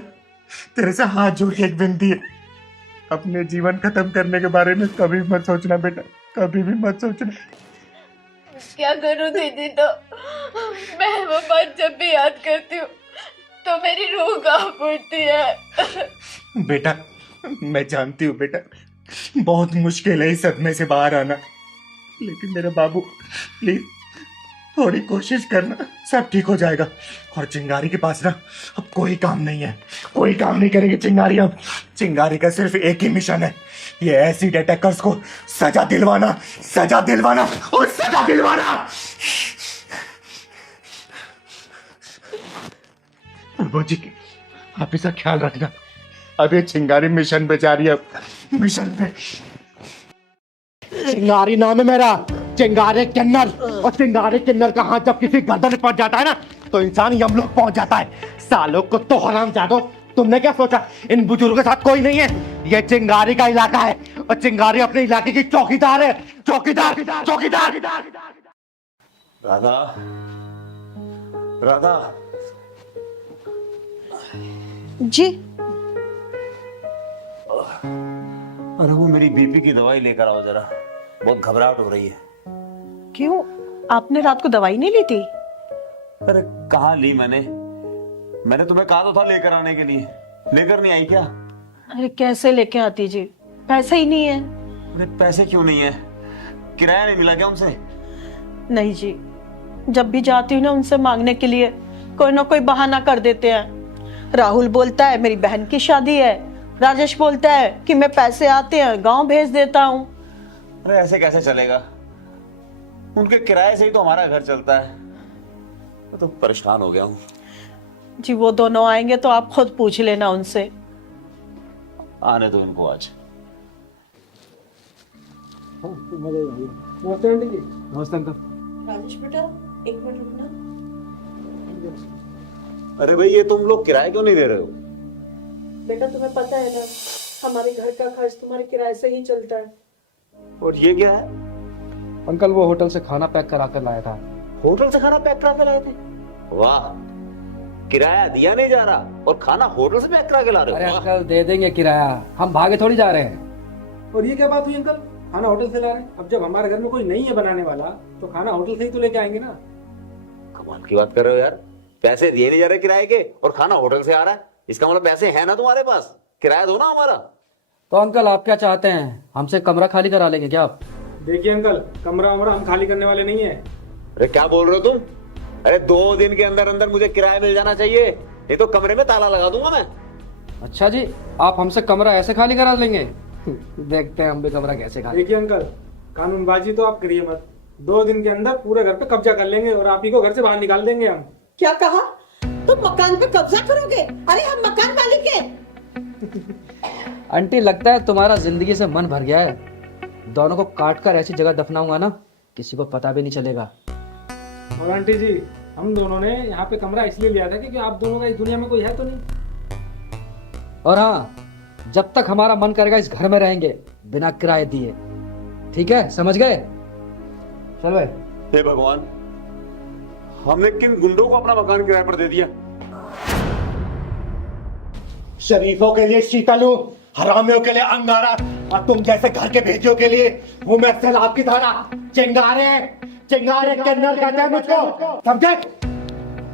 तेरे से हाथ जोड़ के एक विनती है, अपने जीवन खत्म करने के बारे में कभी मत सोचना बेटा, कभी भी मत सोचना। क्या करूं दीदी, तो मैं वो बात जब भी याद करती हूँ तो मेरी रूह कांप उठती है। बेटा मैं जानती हूँ बेटा, बहुत मुश्किल है इस सदमे से बाहर आना, लेकिन मेरे बाबू प्लीज थोड़ी कोशिश करना, सब ठीक हो जाएगा। और चिंगारी के पास ना अब कोई काम नहीं है, कोई काम नहीं करेगी चिंगारी। अब चिंगारी का सिर्फ एक ही मिशन है, ये एसिड अटैकर्स को सजा दिलवाना, सजा दिलवाना और सजा दिलवाना। प्रभु जी आप इसका ख्याल रखना, अब ये चिंगारी मिशन पे जा रही है, मिशन पे। चिंगारी नाम है मेरा, चिंगारी किन्नर। और चिंगारी किन्नर का हाथ जब किसी गर्दन में पहुंच जाता है ना तो इंसान यमलोक पहुंच जाता है। सालों को तो हराम जादो, तुमने क्या सोचा इन बुजुर्गों के साथ कोई नहीं है? ये चिंगारी का इलाका है और चिंगारी अपने इलाके की चौकीदार है, चौकीदार चौकीदार। राधा, राधा जी। अरे वो मेरी बीपी की दवाई लेकर आओ जरा, बहुत घबराहट हो रही है। क्यों, आपने रात को दवाई नहीं ली थी? अरे कहाँ ली मैंने तुम्हें कहा तो था लेकर आने के लिए, लेकर नहीं आई क्या? अरे कैसे लेके आती जी, पैसे ही नहीं है। अरे पैसे क्यों नहीं है? किराया नहीं मिला क्या उनसे? नहीं जी, जब भी जाती हूँ ना उनसे मांगने के लिए कोई ना कोई बहाना कर देते हैं। राहुल बोलता है मेरी बहन की शादी है, राजेश बोलता है कि मैं पैसे आते हैं गांव भेज देता हूँ। अरे ऐसे कैसे चलेगा? उनके किराए से ही तो हमारा घर चलता है। मैं तो परेशान हो गया हूँ जी। वो दोनों आएंगे तो आप खुद पूछ लेना उनसे। आने दो इनको आज। नमस्ते अंकल। राजेश बेटा एक मिनट रुकना। अरे भाई ये तुम लोग किराया क्यों नहीं दे रहे हो? बेटा तुम्हें पता है ना हमारे घर का खर्च तुम्हारे किराए से ही चलता है। और ये क्या है? अंकल वो होटल से खाना पैक करा कर लाया था। होटल से खाना पैक करा कर लाए थे? वाह, किराया दिया नहीं जा रहा और खाना होटल से पैक करा के ला रहे हो। अरे अंकल दे देंगे किराया, हम भागे थोड़ी जा रहे हैं। और ये क्या बात हुई अंकल, खाना होटल से ला रहे हैं? अब जब हमारे घर में कोई नहीं है बनाने वाला तो खाना होटल से ही तो लेके आएंगे ना। कमाल की बात कर रहे हो यार, पैसे दिए नहीं जा रहे किराए के और खाना होटल से आ रहा है, इसका मतलब पैसे है ना तुम्हारे पास, किराया दो ना हमारा। तो अंकल आप क्या चाहते हैं, हमसे कमरा खाली करा लेंगे क्या आप? देखिए अंकल, कमरा वमरा हम खाली करने वाले नहीं है। अरे क्या बोल रहे हो तुम? अरे 2 दिन के अंदर अंदर मुझे किराया मिल जाना चाहिए, ये तो कमरे में ताला लगा दूंगा मैं। अच्छा जी, आप हमसे कमरा ऐसे खाली करा लेंगे? देखते हैं हम भी कमरा कैसे खाली। देखिए अंकल, कानूनबाजी तो आप करिए मत। 2 दिन के अंदर पूरे घर पे कब्जा कर लेंगे और आप ही को घर से बाहर निकाल देंगे हम। क्या कहा? तुम मकान पे कब्जा करोगे? अरे हम मकान मालिक हैं। आंटी, लगता है तुम्हारा जिंदगी से मन भर गया है। दोनों को काट कर ऐसी जगह दफनाऊंगा ना, किसी को पता भी नहीं चलेगा। और आंटी जी, हम दोनों ने यहाँ पे कमरा इसलिए लिया था क्योंकि आप दोनों का इस दुनिया में कोई है तो नहीं। और हाँ, जब तक हमारा मन करेगा इस घर में रहेंगे बिना किराए दिए। ठीक है, समझ गए? चल भाई। हे भगवान, हमने किन गुंडों को अपना मकान किराए पर दे दिया? शरीफों के लिए शीतलू, हरामियों के लिए अंगारा, और तुम जैसे घर के भेजियों के लिए वो मैं सैलाब की तरह चिंगारे चिंगारे किन्नर कहते हैं मुझको, समझे?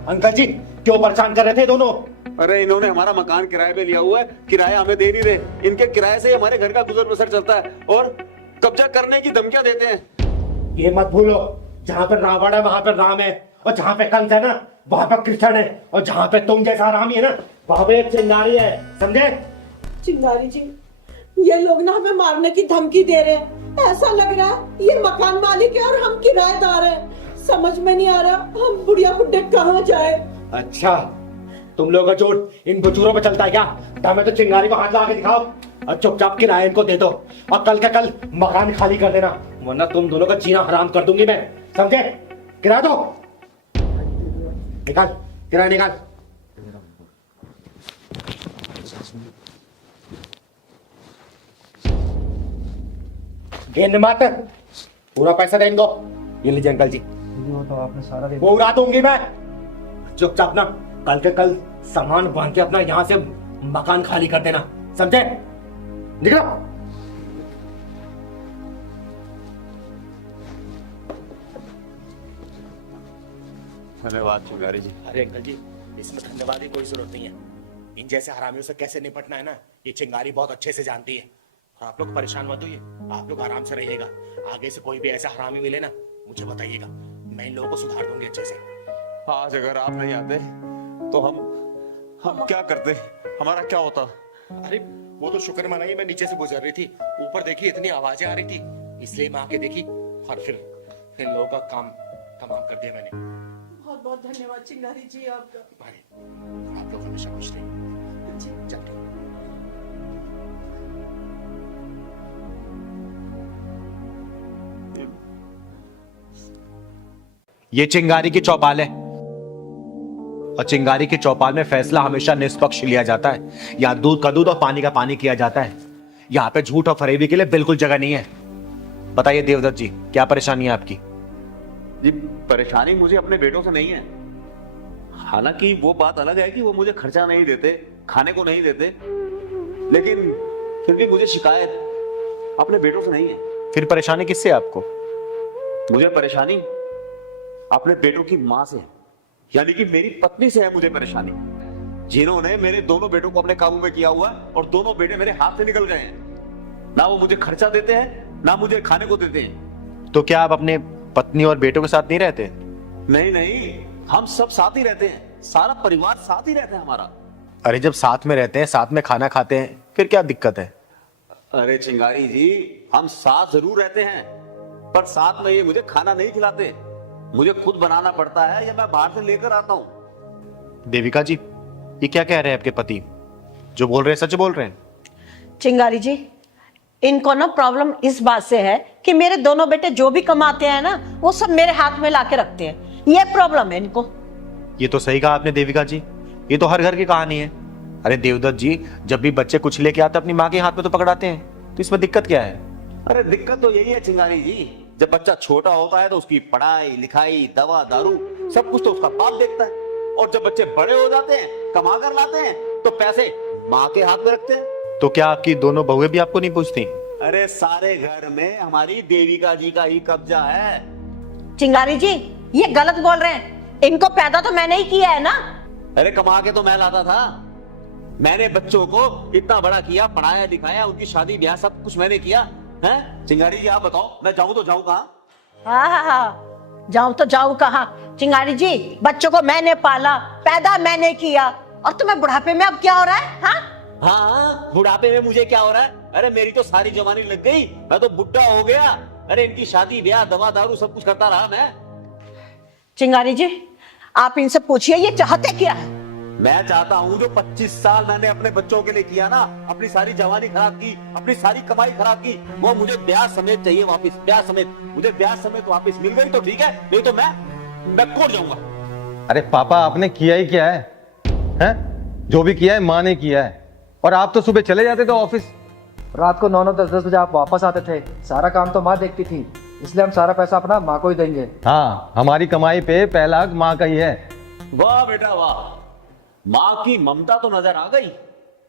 अंकल जी क्यों परेशान कर रहे थे दोनों? अरे इन्होंने हमारा मकान किराए पे लिया हुआ है, किराया हमें दे नहीं रहे। इनके किराए से हमारे घर का गुजर बसर चलता है और कब्जा करने की धमकियां देते हैं। ये मत भूलो, जहाँ पे रावण है वहां पे राम है, और जहाँ पे कंस है ना वहां पे कृष्ण है, और जहाँ पे तुम जैसा हरामी है ना वहां पे एक चिंगारी है, समझे? चिंगारी जी, ये लोग ना हमें मारने की धमकी दे रहे हैं। ऐसा लग रहा है ये मकान मालिक है और हम किराएदार हैं। समझ में नहीं आ रहा हम बुढ़िया बुड्ढे कहाँ जाए। अच्छा, तुम लोगों का जोर इन बुजुर्गों पे चलता है क्या? हमें तो चिंगारी को हाथ लगा के दिखाओ और चुपचाप किराया इनको दे दो, और कल का कल मकान खाली कर देना, वरना तुम दोनों का जीना हराम कर दूंगी मैं, समझे? किराया दो, निकाल किराया निकाल। गेंद मत, पूरा पैसा दे इनको। ये लीजिए अंकल जी। तो आपने सारा दे वो उड़ा दूंगी मैं, चुपचाप ना कल के कल सामान बांध के अपना यहाँ से मकान खाली कर देना, समझे? निकलो। धन्यवाद चिंगारी जी। अरे अंकल जी, इसमें धन्यवाद की कोई जरूरत नहीं है। इन जैसे हरामियों से कैसे निपटना है ना, ये चिंगारी बहुत अच्छे से जानती है। और आप लोग परेशान मत होइए, आप लोग आराम से रहिएगा। आगे से कोई भी ऐसा हरामी मिले ना मुझे बताइएगा, मैं इन लोगों को सुधार दूंगी अच्छे से। आज अगर आप नहीं आते तो हम क्या करते, हमारा क्या होता? अरे वो तो शुक्र मनाइए, मैं नीचे से गुजर रही थी, ऊपर देखी इतनी आवाजें आ रही थी, इसलिए मैं आके देखी और फिर लोगों का काम तमाम कर दिया मैंने। बहुत बहुत धन्यवाद चिंगारी जी आपका। आप लोग हमेशा खुश रहिए। चलिए। ये चिंगारी की चौपाल है, और चिंगारी की चौपाल में फैसला हमेशा निष्पक्ष लिया जाता है। यहाँ दूध का दूध और पानी का पानी किया जाता है। यहाँ पे झूठ और फरेबी के लिए बिल्कुल जगह नहीं है। बताइए देवदत्त जी, क्या परेशानी है आपकी? जी परेशानी मुझे अपने बेटों से नहीं है। हालांकि वो बात अलग है कि वो मुझे खर्चा नहीं देते, खाने को नहीं देते, लेकिन फिर भी मुझे शिकायत अपने बेटों से नहीं है। फिर परेशानी किससे है आपको? मुझे परेशानी अपने बेटों की मां से है, यानी कि मेरी पत्नी से है मुझे परेशानी, जिन्होंने मेरे दोनों बेटों को अपने काबू में किया हुआ है और दोनों बेटे मेरे हाथ से निकल गए हैं। ना वो मुझे खर्चा देते हैं, ना मुझे खाने को देते हैं। तो क्या आप अपने पत्नी और बेटों के साथ नहीं रहते? नहीं नहीं, हम सब साथ ही रहते हैं, सारा परिवार साथ ही रहता है हमारा। अरे जब साथ में रहते हैं, साथ में खाना खाते हैं, फिर क्या दिक्कत है? अरे चिंगारी जी, हम साथ जरूर रहते हैं, पर साथ में ये मुझे खाना नहीं खिलाते, मुझे खुद बनाना पड़ता है या मैं बाहर से लेकर आता हूं। देविका जी, ये क्या कह रहे हैं आपके पति? जो बोल रहे हैं सच बोल रहे हैं? चिंगारी जी, इनको ना प्रॉब्लम इस बात से है कि मेरे दोनों बेटे जो भी कमाते हैं ना वो सब मेरे हाथ में लाके रखते हैं, ये प्रॉब्लम है इनको। ये तो सही कहा आपने देविका जी, ये तो हर घर की कहानी है। अरे देवदत्त जी, जब भी बच्चे कुछ लेके आते अपनी माँ के हाथ में तो पकड़ाते हैं, तो इसमें दिक्कत क्या है? अरे दिक्कत तो यही है चिंगारी जी, जब बच्चा छोटा होता है तो उसकी पढ़ाई लिखाई दवा दारू सब कुछ तो उसका बाप देखता है, और जब बच्चे बड़े हो जाते हैं, कमा कर लाते हैं, तो पैसे माँ के हाथ में रखते हैं। तो क्या आपकी दोनों बहुएं भी आपको नहीं पूछती? अरे सारे घर में हमारी देविका जी का ही कब्जा है। चिंगारी जी, ये गलत बोल रहे हैं, इनको पैदा तो मैंने ही किया है ना। अरे कमा के तो मैं लाता था, मैंने बच्चों को इतना बड़ा किया, पढ़ाया लिखाया, उनकी शादी ब्याह सब कुछ मैंने किया है। चिंगारी जी आप बताओ, मैं जाऊं तो जाऊं कहां? हाँ, जाऊं तो जाऊं कहाँ? चिंगारी जी, बच्चों को मैंने पाला, पैदा मैंने किया, और तुम्हें बुढ़ापे में अब क्या हो रहा है? हाँ, बुढ़ापे में मुझे क्या हो रहा है? अरे मेरी तो सारी जवानी लग गई, मैं तो बुढ़ा हो गया। अरे इनकी शादी ब्याह दवा दारू सब कुछ करता रहा मैं। चिंगारी जी, आप इनसे पूछिए ये चाहते क्या है? मैं चाहता हूँ जो 25 साल मैंने अपने बच्चों के लिए किया ना, अपनी सारी जवानी खराब की, अपनी सारी कमाई खराब की, वो मुझे ब्याज समेत चाहिए वापस। ब्याज समेत, मुझे ब्याज समेत वापस मिल गई तो ठीक है, नहीं तो मैं कोर्ट जाऊंगा। अरे पापा, आपने किया ही क्या है? हैं? जो भी किया है माँ ने किया है। और आप तो सुबह चले जाते थे ऑफिस, रात को 9-9 10-10 बजे आप वापस आते थे। सारा काम तो माँ देखती थी, इसलिए हम सारा पैसा अपना माँ को ही देंगे। हाँ, हमारी कमाई पे पहला हक माँ का ही है। वाह बेटा वाह, माँ की ममता तो नजर आ गई,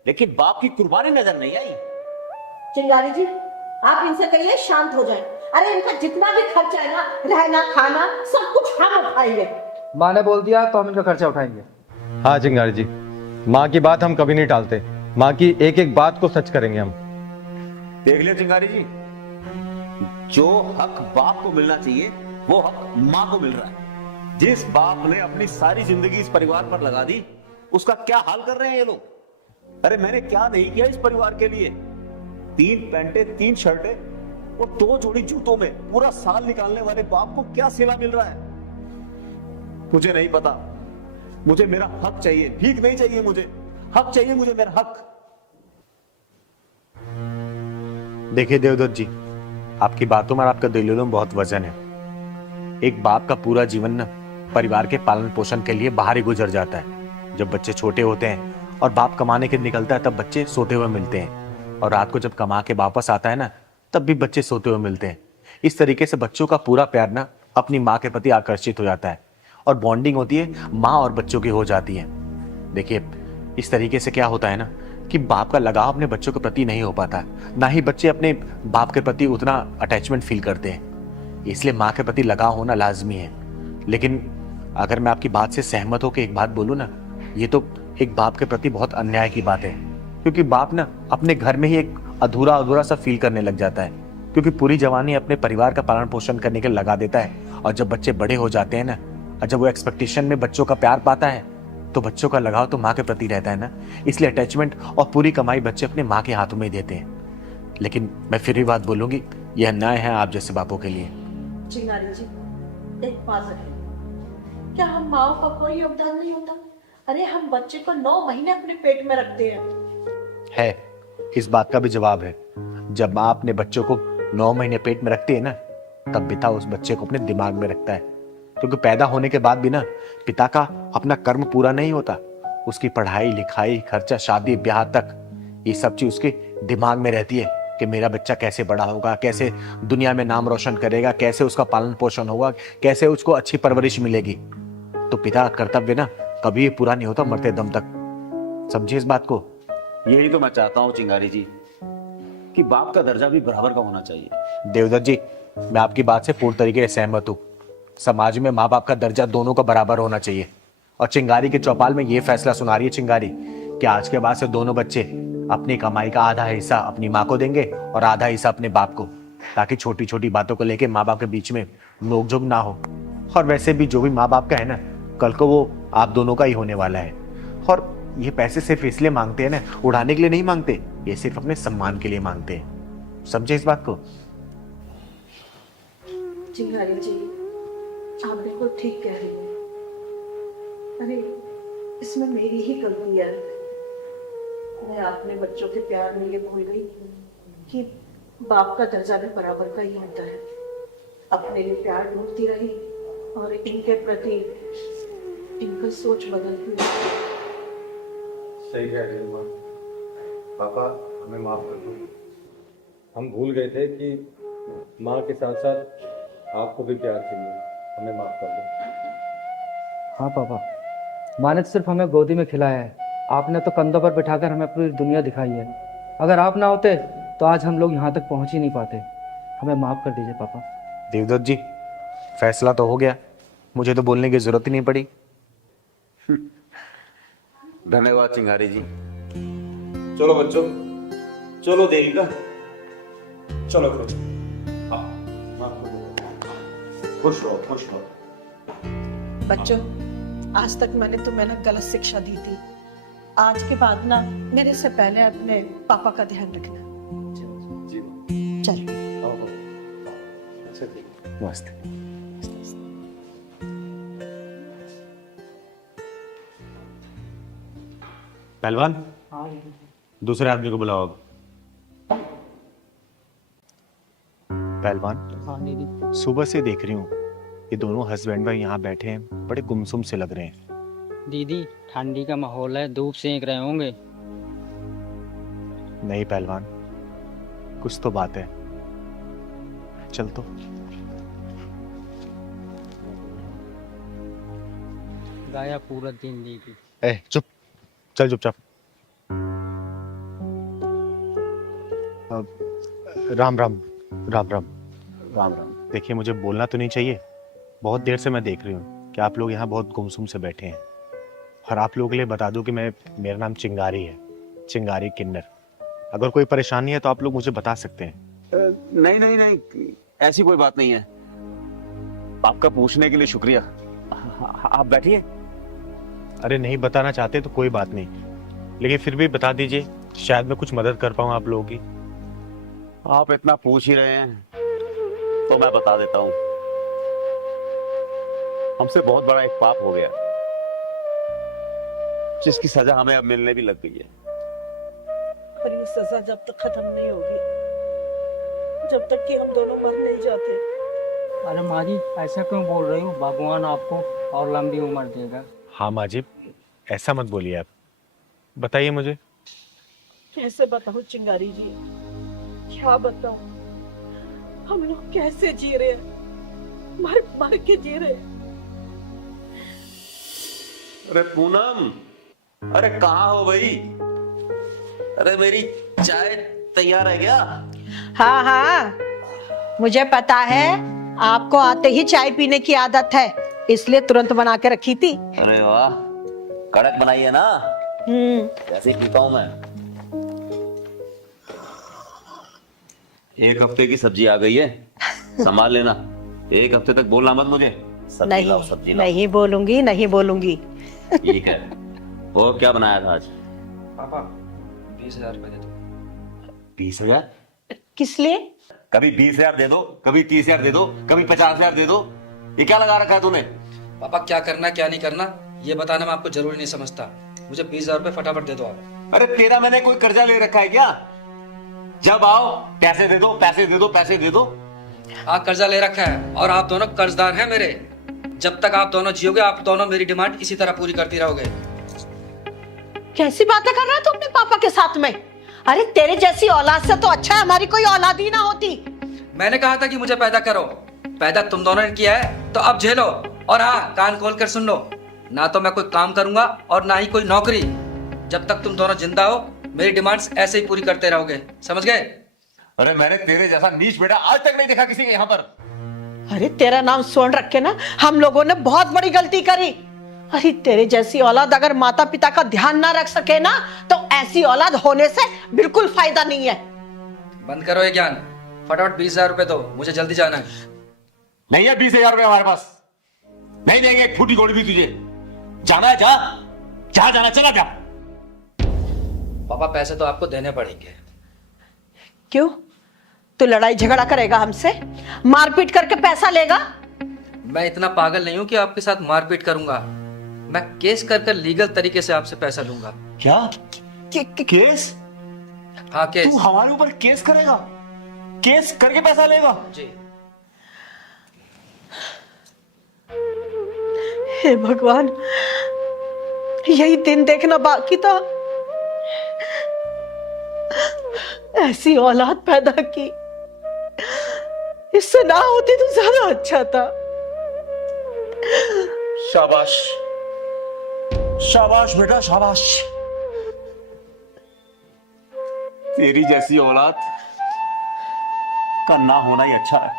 लेकिन बाप की कुर्बानी नजर नहीं आई। चिंगारी जी, आप इनसे कहिए शांत हो जाए। अरे इनका जितना भी खर्चा है ना, रहना खाना सब कुछ हम उठाएंगे। माँ ने बोल दिया तो हम इनका खर्चा उठाएंगे। हाँ चिंगारी जी, माँ की बात हम कभी नहीं टालते। माँ की एक एक बात को सच करेंगे हम। देख लिया चिंगारी जी, जो हक बाप को मिलना चाहिए वो हक माँ को मिल रहा है। जिस बाप ने अपनी सारी जिंदगी इस परिवार पर लगा दी, उसका क्या हाल कर रहे हैं ये लोग। अरे मैंने क्या नहीं किया इस परिवार के लिए? 3 पैंटें 3 शर्टें और 2 जोड़ी जूतों में पूरा साल निकालने वाले बाप को क्या सिला मिल रहा है? मुझे नहीं पता। मुझे मेरा हक चाहिए, भीख नहीं चाहिए, मुझे हक चाहिए, मुझे मेरा हक। देखिए देवदत्त जी, आपकी बातों में और आपके दलीलों में बहुत वजन है। एक बाप का पूरा जीवन ना परिवार के पालन पोषण के लिए बाहर ही गुजर जाता है। जब बच्चे छोटे होते हैं और बाप कमाने के निकलता है, तब बच्चे सोते हुए मिलते हैं, और रात को जब कमा के वापस आता है ना, तब भी बच्चे सोते हुए मिलते हैं। इस तरीके से बच्चों का पूरा प्यार ना अपनी माँ के प्रति आकर्षित हो जाता है, और बॉन्डिंग होती है माँ और बच्चों की हो जाती है। देखिए, इस तरीके से क्या होता है ना कि बाप का लगाव अपने बच्चों के प्रति नहीं हो पाता, ना ही बच्चे अपने बाप के प्रति उतना अटैचमेंट फील करते हैं। इसलिए माँ के प्रति लगाव होना लाजमी है। लेकिन अगर मैं आपकी बात से सहमत होकर एक बात बोलूँ ना, ये तो एक बाप के प्रति बहुत अन्याय की बात है, क्योंकि बाप ना अपने घर में ही एक अधूरा अधूरा सा फील करने लग जाता है, क्योंकि पूरी जवानी अपने परिवार का पालन पोषण करने के लिए लगा देता है। और जब बच्चे बड़े हो जाते हैं ना, और जब वो एक्सपेक्टेशन में बच्चों का प्यार पाता है, तो बच्चों का लगाव तो माँ के प्रति रहता है ना, इसलिए अटैचमेंट और पूरी कमाई बच्चे अपने माँ के हाथों में ही देते हैं। लेकिन मैं फिर भी बात बोलूंगी, यह अन्याय है आप जैसे बापों के लिए। चिंगारी जी, एक बात है, क्या हम माँ का कोई योगदान नहीं होता? अरे हम बच्चे को 9 महीने अपने पेट में रखते हैं। है, इस बात का भी जवाब है। जब माँ अपने बच्चों को 9 महीने पेट में रखती है ना, तब पिता उस बच्चे को अपने दिमाग में रखता है, क्योंकि पैदा होने के बाद भी ना पिता का अपना कर्म पूरा नहीं होता। उसकी पढ़ाई लिखाई खर्चा शादी ब्याह तक, ये सब चीज उसके दिमाग में रहती है कि मेरा बच्चा कैसे बड़ा होगा, कैसे दुनिया में नाम रोशन करेगा, कैसे उसका पालन पोषण होगा, कैसे उसको अच्छी परवरिश मिलेगी। तो पिता का कर्तव्य ना कभी पूरा नहीं होता मरते दम तक। समझिए इस बात को। यही तो मैं चाहता हूँ चिंगारी जी, कि बाप का दर्जा भी बराबर का होना चाहिए। देवदत्त जी, मैं आपकी बात से पूर्ण तरीके से सहमत हूँ। समाज में माँ बाप का दर्जा दोनों का बराबर होना चाहिए। और चिंगारी के चौपाल में ये फैसला सुना रही है चिंगारी कि आज के बाद से दोनों बच्चे अपनी कमाई का आधा हिस्सा अपनी माँ को देंगे और आधा हिस्सा अपने बाप को, ताकि छोटी छोटी बातों को लेके माँ बाप के बीच में नोकझोंक ना हो। और वैसे भी जो भी माँ बाप का है ना, कल को वो आप दोनों का ही होने वाला है। और ये पैसे सिर्फ इसलिए मांगते हैं ना, उड़ाने के लिए नहीं मांगते, ये सिर्फ अपने सम्मान के लिए मांगते हैं। समझे इस बात को? चिंगारी जी, आप बिल्कुल ठीक कह रही हैं। अरे इसमें मेरी ही गलती है। मैं अपने बच्चों के प्यार में ये भूल गई कि बाप का दर्जा भी बराबर का ही होता है। अपने लिए प्यार ढूंढती रही और इनके प्रति इनका सोच बदलती रही। सही कह रही माँ। पापा, हमें माफ कर दो। हम भूल गए थे कि माँ के साथ साथ आपको भी प्यार चाहिए। हमें माफ कर दो। हाँ पापा, माँ ने तो सिर्फ हमें गोदी में खिलाया है, आपने तो कंधों पर बिठाकर हमें पूरी दुनिया दिखाई है। अगर आप ना होते तो आज हम लोग यहाँ तक पहुँच ही नहीं पाते। हमें माफ कर दीजिए पापा। देवदत्त जी, फैसला तो हो गया, मुझे तो बोलने की जरूरत ही नहीं पड़ी। धन्यवाद चिंगारी जी। चलो बच्चों, चलो देविका, चलो फिर। खुश रहो खुश रहो। बच्चों, आज तक मैंने तुम्हें ना गलत शिक्षा दी थी। आज के बाद ना मेरे से पहले अपने पापा का ध्यान रखना। चलो। मस्त। पहलवान, दूसरे आदमी को बुलाओ अब। पहलवान, सुबह से देख रही हूँ ये दोनों हस्बैंड वाइफ यहाँ बैठे हैं, बड़े गुमसुम से लग रहे हैं। दीदी ठंडी का माहौल है, धूप सेंक रहे होंगे। नहीं पहलवान, कुछ तो बात है। चल तो। गाया पूरा दिन दीदी। ए चुप, चल चुपचाप। राम राम राम राम राम राम। देखिए, मुझे बोलना तो नहीं चाहिए, बहुत देर से मैं देख रही हूँ कि आप लोग यहाँ बहुत गुमसुम से बैठे हैं। और आप लोगों के लिए बता दूं कि मेरा नाम चिंगारी है, चिंगारी किन्नर। अगर कोई परेशानी है तो आप लोग मुझे बता सकते हैं। नहीं नहीं नहीं, ऐसी कोई बात नहीं है। आपका पूछने के लिए शुक्रिया। आप बैठिए। अरे नहीं बताना चाहते तो कोई बात नहीं, लेकिन फिर भी बता दीजिए, शायद मैं कुछ मदद कर पाऊँ आप लोगों की। आप इतना पूछ ही रहे हैं तो मैं बता देता हूँ। हमसे बहुत बड़ा एक पाप हो गया, जिसकी सजा हमें अब मिलने भी लग गई है। पर ये सजा जब तक खत्म नहीं होगी, जब तक कि हम दोनों मर नहीं जाते। अरे माँ जी, ऐसा क्यों बोल रही हो? भगवान आपको और लंबी उम्र देगा। हाँ माँ जी, ऐसा मत बोलिए आप। बताइए मुझे। कैसे बताऊं चिंगारी जी, क्या बताऊं? हम लोग कैसे जी रहे हैं, मर मर के जी रहे हैं। अरे पूनम, अरे कहाँ हो भाई? अरे मेरी चाय तैयार है क्या? हाँ हाँ, मुझे पता है आपको आते ही चाय पीने की आदत है, इसलिए तुरंत बना के रखी थी। अरे वाह, कड़क बनाई है ना? ऐसे ही पीता हूं मैं। एक हफ्ते की सब्जी आ गई है, संभाल लेना। एक हफ्ते तक बोलना मत मुझे। नहीं लाओ, सब्जी लाओ। नहीं बोलूंगी, नहीं बोलूंगी। ठीक है। और क्या बनाया था आज? पापा 20,000 रुपए दे दो। 20,000? किस लिए? कभी 20,000 दे दो, कभी 30,000 दे दो, कभी 50,000 दे दो। ये क्या लगा रखा है तूने? पापा क्या करना क्या नहीं करना ये बताना मैं आपको जरूरी नहीं समझता। मुझे 20,000 रुपए फटाफट दे दो आप। अरे तेरा मैंने कोई कर्जा ले रखा है क्या? जब आओ पैसे दे दो, पैसे दे दो, पैसे दे दो। आप कर्जा ले रखा है और आप दोनों कर्जदार हैं मेरे। जब तक आप दोनों जियोगे, आप दोनों मेरी डिमांड इसी तरह पूरी करती रहोगे। कैसी बातें कर रहा है तू अपने पापा के साथ में? अरे तेरे जैसी औलाद से तो अच्छा है हमारी कोई औलाद ही ना होती। मैंने कहा था कि मुझे पैदा करो, पैदा तुम दोनों ने किया है तो अब झेलो। और हाँ, कान खोल कर सुन लो, ना तो मैं कोई काम करूंगा और ना ही कोई नौकरी। जब तक तुम दोनों जिंदा हो, मेरी डिमांड्स ऐसे ही पूरी करते रहोगे, समझ गए? अरे मैंने तेरे जैसा नीच बेटा आज तक नहीं देखा किसी के यहाँ पर। अरे तेरा नाम सुन रख के ना हम लोगों ने बहुत बड़ी गलती करी। अरे तेरे जैसी औलाद अगर माता पिता का ध्यान ना रख सके ना, तो ऐसी औलाद होने से बिल्कुल फायदा नहीं है। बंद करो ये ज्ञान, फटाफट 20,000 रुपए दो, मुझे जल्दी जाना है। नहीं है 20,000 रुपए हमारे पास, नहीं देंगे एक फूटी गोली भी तुझे। जाना है जा, जहां जाना चला जा। पापा पैसे तो आपको देने पड़ेंगे। क्यों? तो लड़ाई झगड़ा करेगा हमसे, मारपीट करके पैसा लेगा? मैं इतना पागल नहीं हूं कि आपके साथ मारपीट करूंगा। मैं केस कर लीगल तरीके से आपसे पैसा लूंगा। क्या? केस? हाँ केस। तू हमारे ऊपर केस करेगा? केस करके पैसा लेगा? जी। हे भगवान, यही दिन देखना बाकी था। ऐसी औलाद पैदा की, इससे ना होती तो ज्यादा अच्छा था। शाबाश शाबाश बेटा शाबाश। तेरी जैसी औलाद का ना होना ही अच्छा है।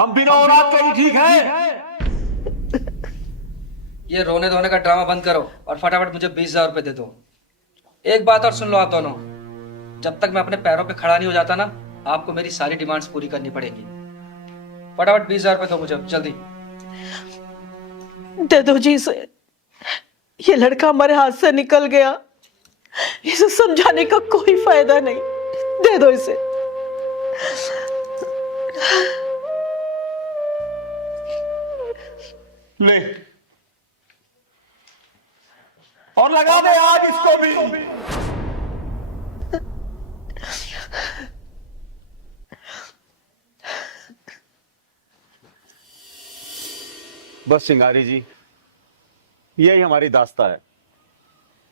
हम बिना औलाद के ही ठीक है। ये रोने धोने का ड्रामा बंद करो और फटाफट मुझे 20,000 रुपए दे दो। एक बात और सुन लो आप दोनों, जब तक मैं अपने पैरों पे खड़ा नहीं हो जाता ना, आपको मेरी सारी डिमांड्स पूरी करनी पड़ेगी। फटाफट 20,000 रुपए दो मुझे जल्दी। दे दो जी इसे, ये लड़का हमारे हाथ से निकल गया, इसे समझाने का कोई फायदा नहीं, दे दो इसे। ले और लगा दे आज इसको भी। बस चिंगारी जी, यही हमारी दास्ता है।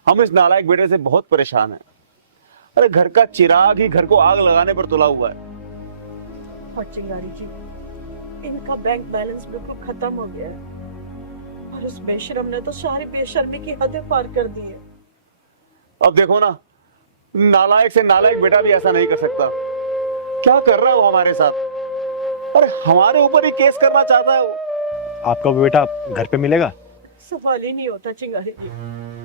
हम इस नालायक बेटे से बहुत परेशान हैं। अरे घर का चिराग ही घर को आग लगाने पर तुला हुआ है। और चिंगारी जी, इनका बैंक बैलेंस बिल्कुल खत्म हो गया है और उस बेशरम ने तो सारी बेशर्मी की हदें पार कर दी है। अब देखो ना, नालायक से नालायक बेटा भी ऐसा नहीं कर सकता। क्या कर रहा है वो हमारे साथ? अरे हमारे ऊपर ही केस करना चाहता है वो। आपका बेटा घर पे मिलेगा? सवाल ही नहीं होता चिंगारी जी।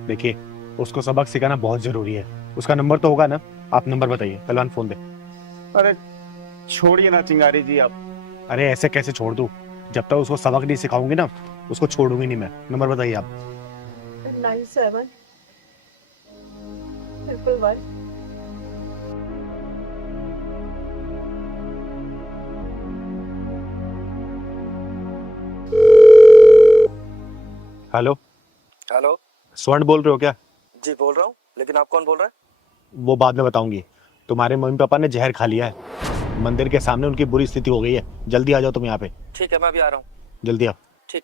देखिए, उसको सबक सिखाना बहुत जरूरी है। उसका नंबर तो होगा ना? आप नंबर बताइए, पहलवान फोन दे। अरे छोड़िए ना चिंगारी जी आप। अरे ऐसे कैसे छोड़ दूं? जब तक उसको सबक नहीं सिखाऊंगी ना, उसको छोड़ूंगी नहीं मैं। नंबर बताइए आप। 97 111। हेलो हेलो, स्वर्ण बोल रहे हो क्या? जी बोल रहा हूँ, लेकिन आप कौन बोल रहे हैं? वो बाद में बताऊंगी। तुम्हारे मम्मी पापा ने जहर खा लिया है, मंदिर के सामने उनकी बुरी स्थिति हो गई है। जल्दी आ जाओ तुम यहाँ पे। ठीक है, मैं अभी आ रहा हूँ। जल्दी आओ। ठीक।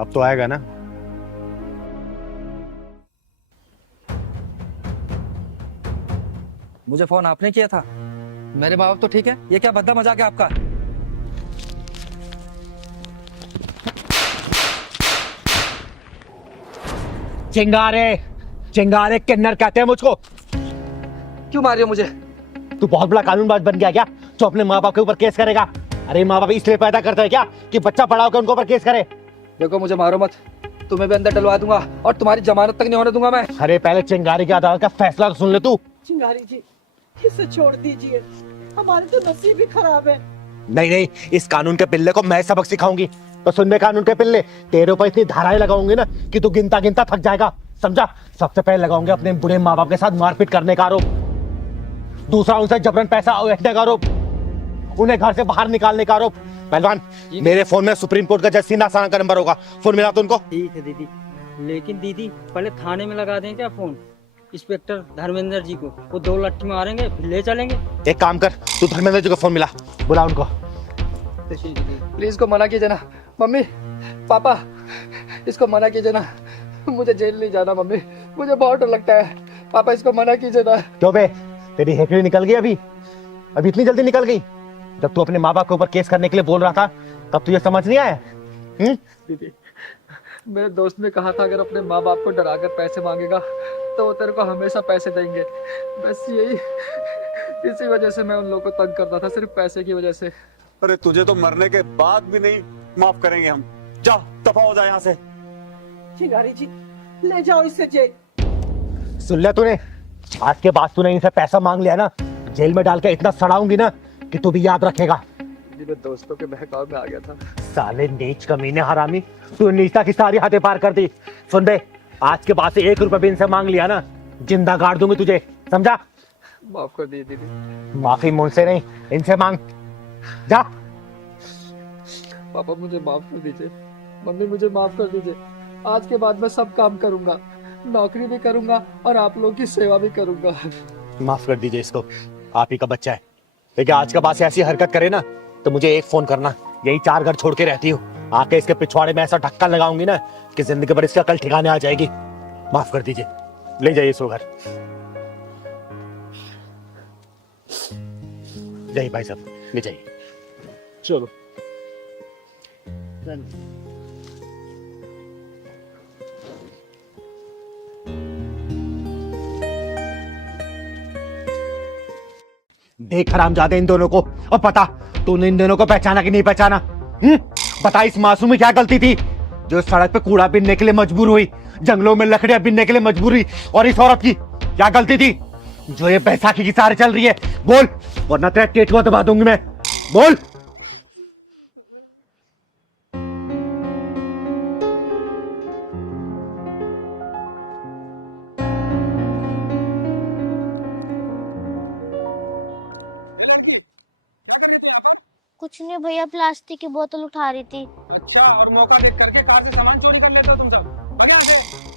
अब तो आएगा ना? मुझे फोन आपने किया था? मेरे माँ बाप तो ठीक है, ये क्या भद्दा मजाक है आपका? चिंगारे, चिंगारे किन्नर कहते हैं मुझको। क्यों मार रहे हो मुझे? तू बहुत बड़ा कानूनबाज बन गया क्या, जो अपने माँ बाप के ऊपर केस करेगा? अरे माँ बाप इसलिए पैदा करते हैं क्या कि बच्चा पढ़ा होकर उनके ऊपर केस करे? देखो मुझे मारो मत, तुम्हें भी अंदर डलवा दूंगा और तुम्हारी जमानत तक नहीं होने दूंगा मैं। अरे पहले चिंगारी की अदालत का फैसला तो सुन ले तू। चिंगारी जी, इसे छोड़ दीजिए, हमारे तो नसीब ही खराब है। नहीं नहीं, इस कानून के पिल्ले को मैं सबक सिखाऊंगी। तो सुन ले कानून के पिल्ले, तेरे ऊपर इतनी धाराएं लगाऊंगी ना कि तू गिनता गिनता थक जाएगा, समझा? सबसे पहले लगाऊंगे अपने बूढ़े माँ बाप के साथ मारपीट करने का आरोप, दूसरा उनसे जबरन पैसा उठने का आरोप, उन्हें घर से बाहर निकालने का आरोप। पहलवान, मेरे फोन में सुप्रीम कोर्ट का जज सीना साना का नंबर होगा, फोन मिला तो उनको। ठीक है दीदी, लेकिन दीदी पहले थाने में लगा दें क्या फोन इंस्पेक्टर धर्मेंद्र जी को? वो 2 लट्ठी मारेंगे फिर ले चलेंगे। एक काम कर, तू धर्मेंद्र जी को फोन मिला, बुला उनको। प्लीज इसको मना कीजिए ना। मम्मी पापा, इसको मना कीजिए ना, मुझे जेल नहीं जाना। मम्मी मुझे बहुत डर लगता है। पापा इसको मना कीजिए ना। क्यों बे, तेरी हेकड़ी निकल गई अभी इतनी जल्दी निकल गई? जब तू अपने माँ बाप के ऊपर केस करने के लिए बोल रहा था तब तुझे समझ नहीं आया? दीदी, मेरे दोस्त ने कहा था अगर अपने माँ बाप को डराकर पैसे मांगेगा तो वो तेरे को हमेशा पैसे देंगे। बस यही, इसी वजह से मैं उन लोगों को तंग करता था, सिर्फ पैसे की वजह से। अरे तुझे तो मरने के बाद भी नहीं माफ करेंगे हम। जा दफा हो जा यहाँ से। चिंगारी जी, ले जाओ इसे जेल। सुन लिया तूने? आज के बाद तूने इनसे पैसा मांग लिया ना, जेल में डाल के इतना सड़ाऊंगी ना कि तू भी याद रखेगा। मैं दोस्तों के बहकाव में आ गया था। साले नीच कमीने हरामी, तू नीचता की सारी हदें पार कर दी। सुन बे, आज के बाद से 1 रुपया भी इनसे मांग लिया ना, जिंदा गाड़ दूंगी तुझे, समझा? माफ कर दी दीदी। माफी मुझसे नहीं, इनसे मांग। जा। पापा मुझे माफ कर दीजिए, मम्मी मुझे माफ कर दीजिए। आज के बाद मैं सब काम करूंगा, नौकरी भी करूंगा और आप लोगों की सेवा भी करूंगा। माफ कर दीजिए इसको, आप ही का बच्चा है। लेकिन आज के बाद से ऐसी हरकत करे ना तो मुझे एक फोन करना, यही 4 घर छोड़ के रहती हूँ। आके इसके पिछवाड़े में ऐसा ढक्का लगाऊंगी ना कि जिंदगी भर इसकी अकल ठिकाने आ जाएगी। माफ कर दीजिए, ले जाइए इसको घर। जाइए भाई साहब, ले जाइए। चलो। देख हरामजादे इन दोनों को, और पता तूने इन दोनों को पहचाना कि नहीं पहचाना? बता इस मासूम में क्या गलती थी जो सड़क पे कूड़ा बीनने के लिए मजबूर हुई, जंगलों में लकड़ियां बीनने के लिए मजबूर हुई? और इस औरत की क्या गलती थी जो ये बैसाखी की सारे चल रही है? बोल, वरना तेरा टेट को दबा दूंगी मैं। बोल। कुछ नहीं भैया, प्लास्टिक की बोतल उठा रही थी। अच्छा, और मौका देख करके कार से सामान चोरी कर लेते हो तुम सब। आ यहाँ से।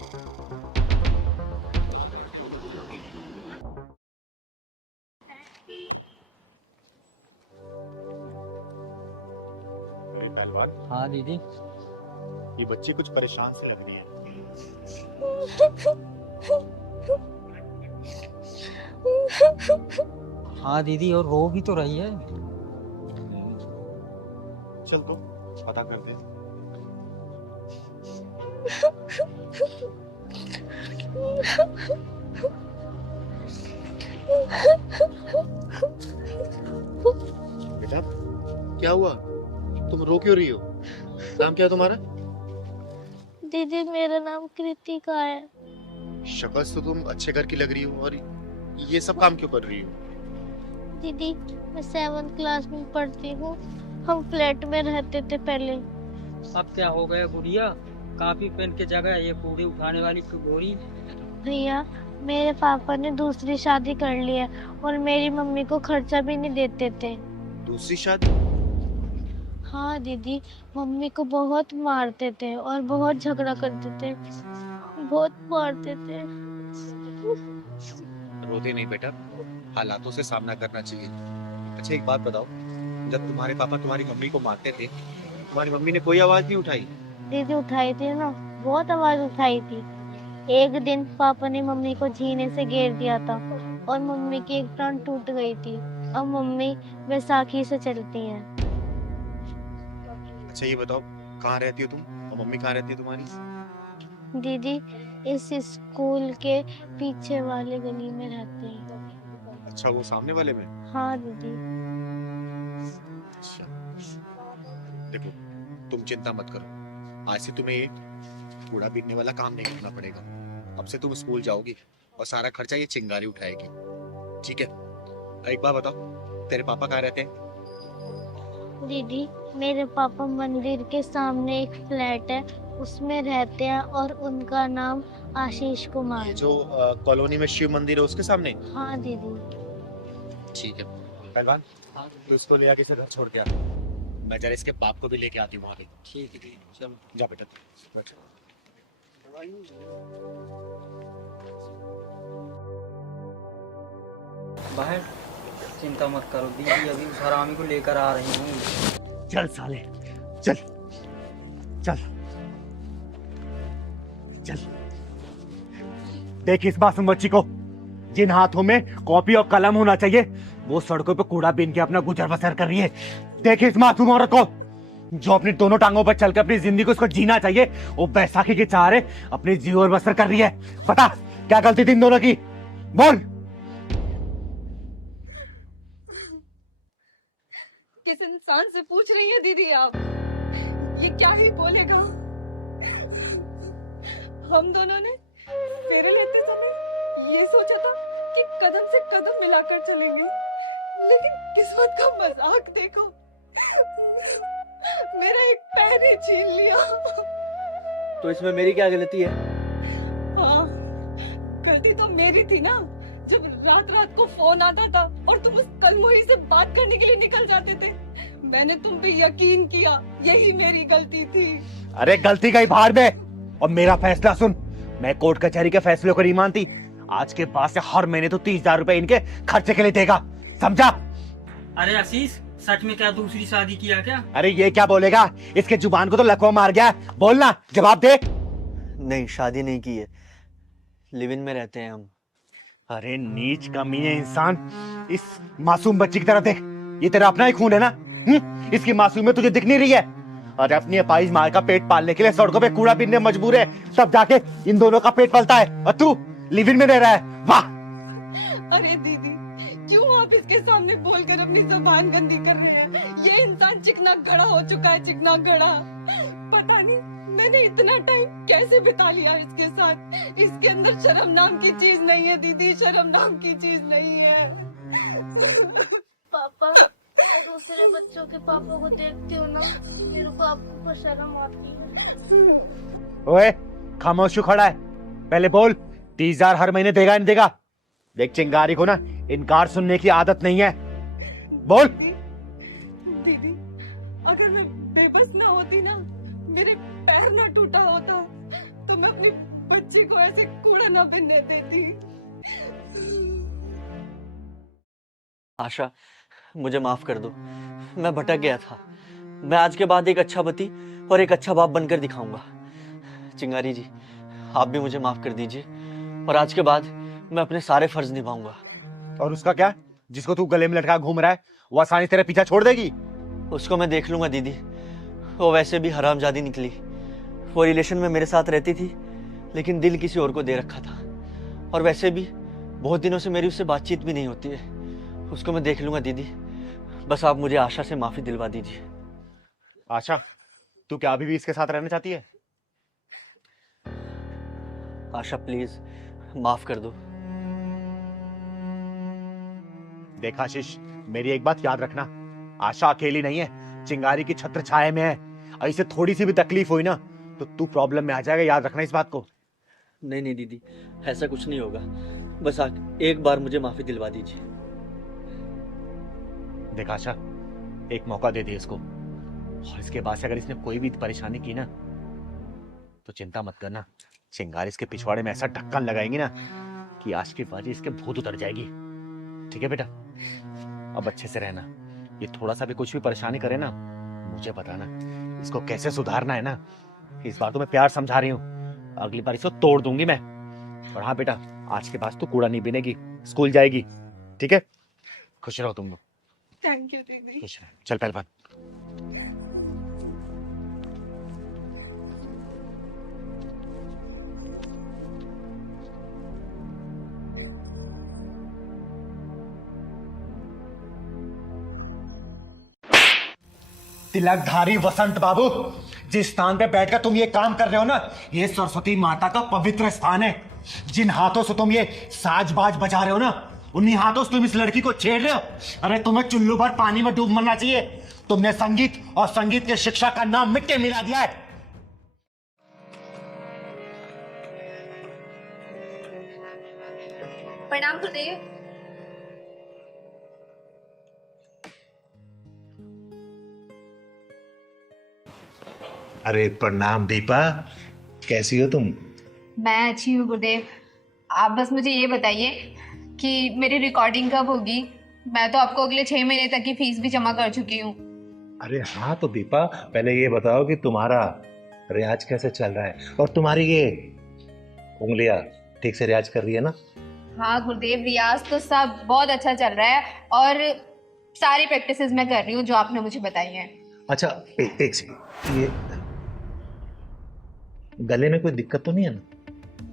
पहलवान। हाँ दीदी। ये बच्ची कुछ परेशान से लग रही है। हाँ दीदी, और रो भी तो रही है। चल तो पता करते हैं। बेटा क्या हुआ, तुम रो क्यों रही हो? नाम क्या है तुम्हारा? दीदी मेरा नाम कृतिका है। शक्ल से तो तुम अच्छे घर की लग रही हो, और ये सब काम क्यों कर रही हो? दीदी मैं 7th क्लास में पढ़ती हूँ। हम फ्लैट में रहते थे पहले। अब क्या हो गया गुड़िया? काफी पेन की जगह ये कूड़े उठाने वाली टुकोरी। भैया मेरे पापा ने दूसरी शादी कर ली है और मेरी मम्मी को खर्चा भी नहीं देते थे। दूसरी शादी? हाँ दीदी, मम्मी को बहुत मारते थे और बहुत झगड़ा करते थे, बहुत मारते थे। रोते नहीं बेटा, हालातों से सामना करना चाहिए। अच्छा एक बात बताओ, जब तुम्हारे पापा तुम्हारी मम्मी को मारते थे, तुम्हारी मम्मी ने कोई आवाज नहीं उठाई? दीदी उठाई थी ना, बहुत आवाज उठाई थी। एक दिन पापा ने मम्मी को जीने से घेर दिया था और मम्मी की एक टांग टूट गई थी। अब मम्मी बैसाखी से चलती हैं। अच्छा ये बताओ, कहाँ रहती हो तुम और मम्मी कहाँ रहती है तुम्हारी? दीदी इस स्कूल के पीछे वाले गली में रहते हैं। अच्छा वो सामने वाले में? हाँ दीदी। अच्छा देखो, तुम चिंता मत करो, आज से तुम्हें ये कूड़ा बीनने वाला काम नहीं करना पड़ेगा। अब से तुम स्कूल जाओगी और सारा खर्चा ये चिंगारी उठाएगी, ठीक है? एक बात बताओ, तेरे पापा कहाँ रहते हैं? दीदी मेरे पापा मंदिर के सामने एक फ्लैट है, उसमें रहते हैं और उनका नाम आशीष कुमार। जो कॉलोनी में शिव मंदिर है उसके सामने? हाँ दीदी। ठीक है पहलवान, तो इसको ले आके इसे घर छोड़ के आ, मैं जरा इसके बाप को भी लेके आती हूँ वहाँ पे। ठीक है चलो जा बेटा बैठ। बाहर चिंता मत करो दीदी, अभी उस हरामी को लेकर आ रही हूँ। चल साले चल चल चल। देख इस मासूम बच्ची को, जिन हाथों में कॉपी और कलम होना चाहिए वो सड़कों पे कूड़ा बीन के अपना गुजर बसर कर रही है। देख इस मासूम औरत को, जो अपनी दोनों टांगों पर चलकर अपनी जिंदगी को उसको जीना चाहिए, वो बैसाखी के सहारे अपनी जीवन बसर कर रही है। पता क्या गलती थी इन दोनों की? बोल। किस इंसान से पूछ रही है दीदी आप? ये क्या ही बोलेगा? हम दोनों ने फेरे लेते समय ये सोचा था कि कदम से कदम मिलाकर चलेंगे, लेकिन किस्मत का मजाक देखो, मेरा एक पैर ही छीन लिया। तो इसमें मेरी क्या गलती है? हाँ, गलती तो मेरी थी ना, जब रात रात को फोन आता था और तुम उस कलमोही से बात करने के लिए निकल जाते थे। मैंने तुम पे यकीन किया, यही मेरी गलती थी। अरे गलती का ही भाड़ में, और मेरा फैसला सुन, मैं कोर्ट कचहरी के फैसले को नहीं मानती। आज के बाद से हर महीने तो 30,000 रुपए इनके खर्चे के लिए देगा, समझा? अरे आशीष, सच में क्या दूसरी शादी किया क्या? अरे ये क्या बोलेगा, इसके जुबान को तो लकवा मार गया। बोलना, जवाब दे। नहीं, शादी नहीं की है, लिव इन में रहते हैं हम। अरे नीच कमीने इंसान, इस मासूम बच्ची की तरह देख, ये तेरा अपना ही खून है ना? इसकी मासूमियत तुझे दिख नहीं रही है? अरे अपनी अपाइज माँ का पेट पालने के लिए सड़कों पे कूड़ा बीनने मजबूर है, तब जाके इन दोनों का पेट पलता है, और तू लिव इन में रह रहा है। वाह! अरे दीदी, क्यों आप इसके सामने बोलकर अपनी जुबान गंदी कर रहे हैं? ये इंसान चिकना घड़ा हो चुका है, चिकना घड़ा। पता नहीं मैंने इतना टाइम कैसे बिता लिया इसके साथ। इसके अंदर शर्म नाम की चीज नहीं है दीदी, शर्म नाम की चीज नहीं है। पापा दूसरे बच्चों के पापा को देखती हूँ ना, मेरे पापा को शर्म आती है। ओए खामोश क्यों खड़ा है? पहले बोल 30,000 हर महीने देगा नहीं देगा? देख चिंगारी को ना इनकार सुनने की आदत नहीं है, बोल। दीदी, अगर मैं बेबस ना होती ना, मेरे पैर ना टूटा होता, तो मैं अपनी बच्ची को ऐसे कूड़ा ना पहनने देती। आशा, मुझे माफ कर दो, मैं भटक गया था। मैं आज के बाद एक अच्छा पति और एक अच्छा बाप बनकर दिखाऊंगा। चिंगारी जी, आप भी मुझे माफ कर दीजिए और आज के बाद मैं अपने सारे फर्ज निभाऊंगा। और उसका क्या, जिसको तू गले में लटका घूम रहा है, वो आसानी तेरे पीछा छोड़ देगी? उसको मैं देख लूंगा दीदी, वो वैसे भी हरामजादी निकली। वो रिलेशन में मेरे साथ रहती थी, लेकिन दिल किसी और को दे रखा था। और वैसे भी बहुत दिनों से मेरी उससे बातचीत भी नहीं होती है। उसको मैं देख लूंगा दीदी, बस आप मुझे आशा से माफी दिलवा दीजिए। आशा, तू क्या अभी भी इसके साथ रहना चाहती है? आशा प्लीज माफ कर दो। देख आशीष, मेरी एक बात याद रखना, आशा अकेली नहीं है, चिंगारी की छत्र छाया में है। और इसे थोड़ी सी भी तकलीफ हुई ना तो तू प्रॉब्लम में आ जाएगा, याद रखना इस बात को। नहीं नहीं दीदी, ऐसा कुछ नहीं होगा, बस एक बार मुझे माफी दिलवा दीजिए। देख आशा, एक मौका दे दे इसको, और इसके बाद से अगर इसने कोई भी परेशानी की ना तो चिंता मत करना, चिंगारी इसके पिछवाड़े में ऐसा ढक्कन लगाएंगी ना कि आज की बाजी इसके भूत उतर जाएगी। ठीक है बेटा, अब अच्छे से रहना। ये थोड़ा सा भी कुछ भी परेशानी करे ना मुझे बताना, इसको कैसे सुधारना है ना। इस बार तो मैं प्यार समझा रही हूँ, अगली बार इसको तोड़ दूंगी मैं। और हाँ बेटा, आज के बाद तू कूड़ा नहीं बिनेगी, स्कूल जाएगी। ठीक है, खुश रहो तुम लोग। थैंक यू दीदी। खुश रहो। चल पहलवान। तिलकधारी वसंत बाबू, जिस स्थान पे बैठकर तुम ये काम कर रहे हो ना, ये सरस्वती माता का पवित्र स्थान है। जिन हाथों से तुम ये साज-बाज बजा रहे हो ना, उन्हीं हाथों से तुम इस लड़की को छेड़ रहे हो। अरे तुम्हें चुल्लू भर पानी में डूब मरना चाहिए। तुमने संगीत और संगीत की शिक्षा का नाम मिट्टी मिला दिया है। प्रणाम गुरुदेव। अरे प्रणाम दीपा, कैसी हो तुम? मैं अच्छी हूँ गुरुदेव, आप बस मुझे ये बताइए कि मेरी रिकॉर्डिंग कब होगी। मैं तो आपको अगले 6 महीने तक की फीस भी जमा कर चुकी हूँ। अरे हाँ तो दीपा, पहले ये बताओ कि तुम्हारा रियाज कैसे चल रहा है, और तुम्हारी ये उंगलियां ठीक से रियाज कर रही है ना? हाँ गुरुदेव, रियाज तो सब बहुत अच्छा चल रहा है और सारी प्रैक्टिसेस मैं कर रही हूँ जो आपने मुझे बताई हैं। अच्छा एक सेकंड, ये गले में कोई दिक्कत तो नहीं है ना?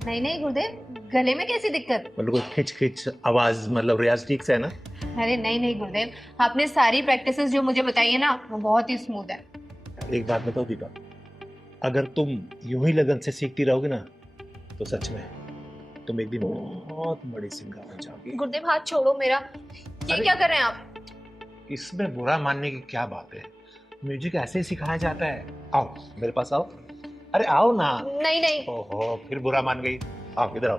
नहीं नहीं गुरुदेव, गले में कैसी दिक्कत? मतलब कोई खिंच खिंच आवाज, मतलब रियाज ठीक से है ना? अरे नहीं नहीं गुरुदेव, आपने सारी प्रैक्टिसेस जो मुझे बताई है ना वो बहुत ही स्मूथ है। एक बात बताओ दीपा, अगर तुम यूं ही लगन से सीखती रहोगी ना तो सच में तुम एक दिन बहुत बड़ी सिंगर बन जाओगी। गुरुदेव हाथ छोड़ो मेरा, ये क्या कर रहे हैं आप? इसमें बुरा मानने की क्या बात है, म्यूजिक ऐसे ही सिखाया जाता है। आओ मेरे पास आओ, अरे आओ ना। नहीं नहीं। ओहो, फिर बुरा मान गई। आओ इधर आओ।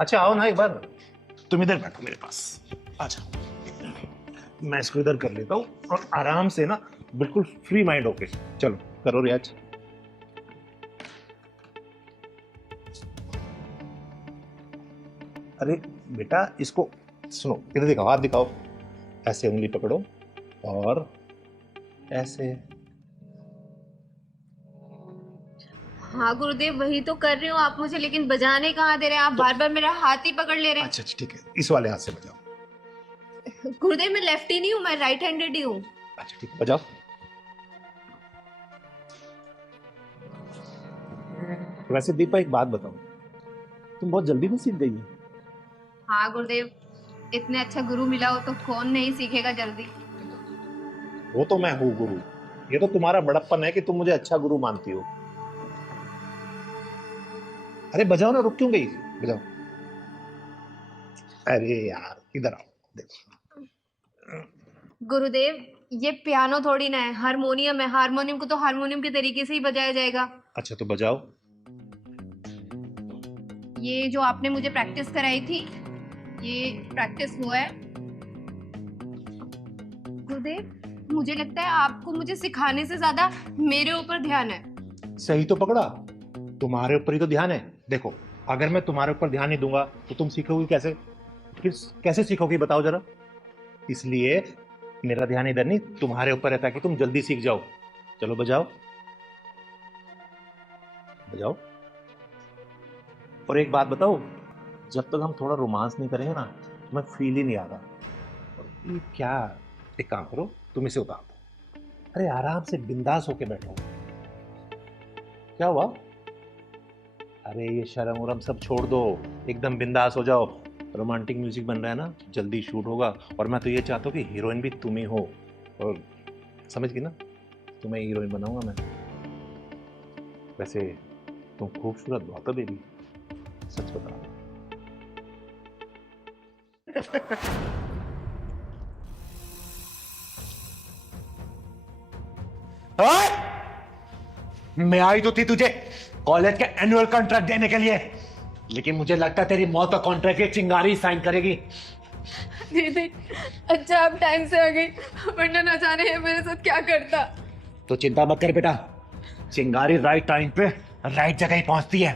अच्छा आओ ना एक बार, तुम इधर बैठो मेरे पास। अच्छा मैं इसको इधर कर लेता हूँ और आराम से ना बिल्कुल फ्री माइंड होके चलो करो रियाज। अरे बेटा इसको सुनो, इधर दिखाओ, हाथ दिखाओ, ऐसे उंगली पकड़ो और ऐसे। हाँ गुरुदेव वही तो कर रही हूँ, आप मुझे लेकिन बजाने कहाँ दे रहे हैं, आप बार बार मेरा हाथ ही पकड़ ले रहे हैं। अच्छा ठीक है, इस वाले हाथ से बजाओ। गुरुदेव मैं लेफ्टी नहीं हूँ, मैं राइट हैंडेड ही हूँ। अच्छा ठीक है, बजाओ। वैसे दीपा एक बात बताओ, तुम बहुत जल्दी में सीख गई हो। हाँ गुरुदेव, इतने अच्छा गुरु मिला हो तो कौन नहीं सीखेगा जल्दी। वो तो मैं हूँ गुरु, ये तो तुम्हारा बड़प्पन है कि तुम मुझे अच्छा गुरु मानती हो। अरे बजाओ ना, रुक क्यों गई, बजाओ। अरे यार इधर आओ, देखो। गुरुदेव ये पियानो थोड़ी ना है, हारमोनियम है। हारमोनियम को तो हारमोनियम के तरीके से ही बजाया जाएगा। अच्छा तो बजाओ। ये जो आपने मुझे प्रैक्टिस कराई थी, ये प्रैक्टिस हुआ है। गुरुदेव, मुझे लगता है आपको मुझे सिखाने से ज्यादा मेरे ऊपर ध्यान है। सही तो पकड़ा, तुम्हारे ऊपर ही तो ध्यान है। देखो, अगर मैं तुम्हारे ऊपर ध्यान नहीं दूंगा तो तुम सीखोगी कैसे? फिर कैसे सीखोगी बताओ जरा। इसलिए मेरा ध्यान इधर नहीं, तुम्हारे ऊपर है, ताकि तुम जल्दी सीख जाओ। चलो बजाओ बजाओ। और एक बात बताओ, जब तक हम थोड़ा रोमांस नहीं करेंगे ना, तुम्हें फील ही नहीं आ रहा। और ये क्या, एक काम करो, तुम इसे उतार दो। अरे आराम से बिंदास होके बैठो। क्या हुआ? अरे ये शर्म उरम सब छोड़ दो, एकदम बिंदास हो जाओ। रोमांटिक म्यूजिक बन रहा है ना, जल्दी शूट होगा। और मैं तो ये चाहता हूँ कि हीरोइन भी तुम ही हो। और समझ गई ना, तुम्हें हीरोइन बनाऊंगा मैं। वैसे तुम खूबसूरत बहुत हो बेबी, सच बता। मैं आई तो थी तुझे कॉलेज के एनुअल कॉन्ट्रैक्ट देने के लिए, लेकिन मुझे लगता है तेरी मौत का कॉन्ट्रैक्ट एक चिंगारी साइन करेगी। दीदी, अच्छा आप टाइम से आ गई, वरना न जाने ये मेरे साथ क्या करता। तो चिंता मत कर बेटा, चिंगारी राइट टाइम पे राइट जगह ही पहुंचती है।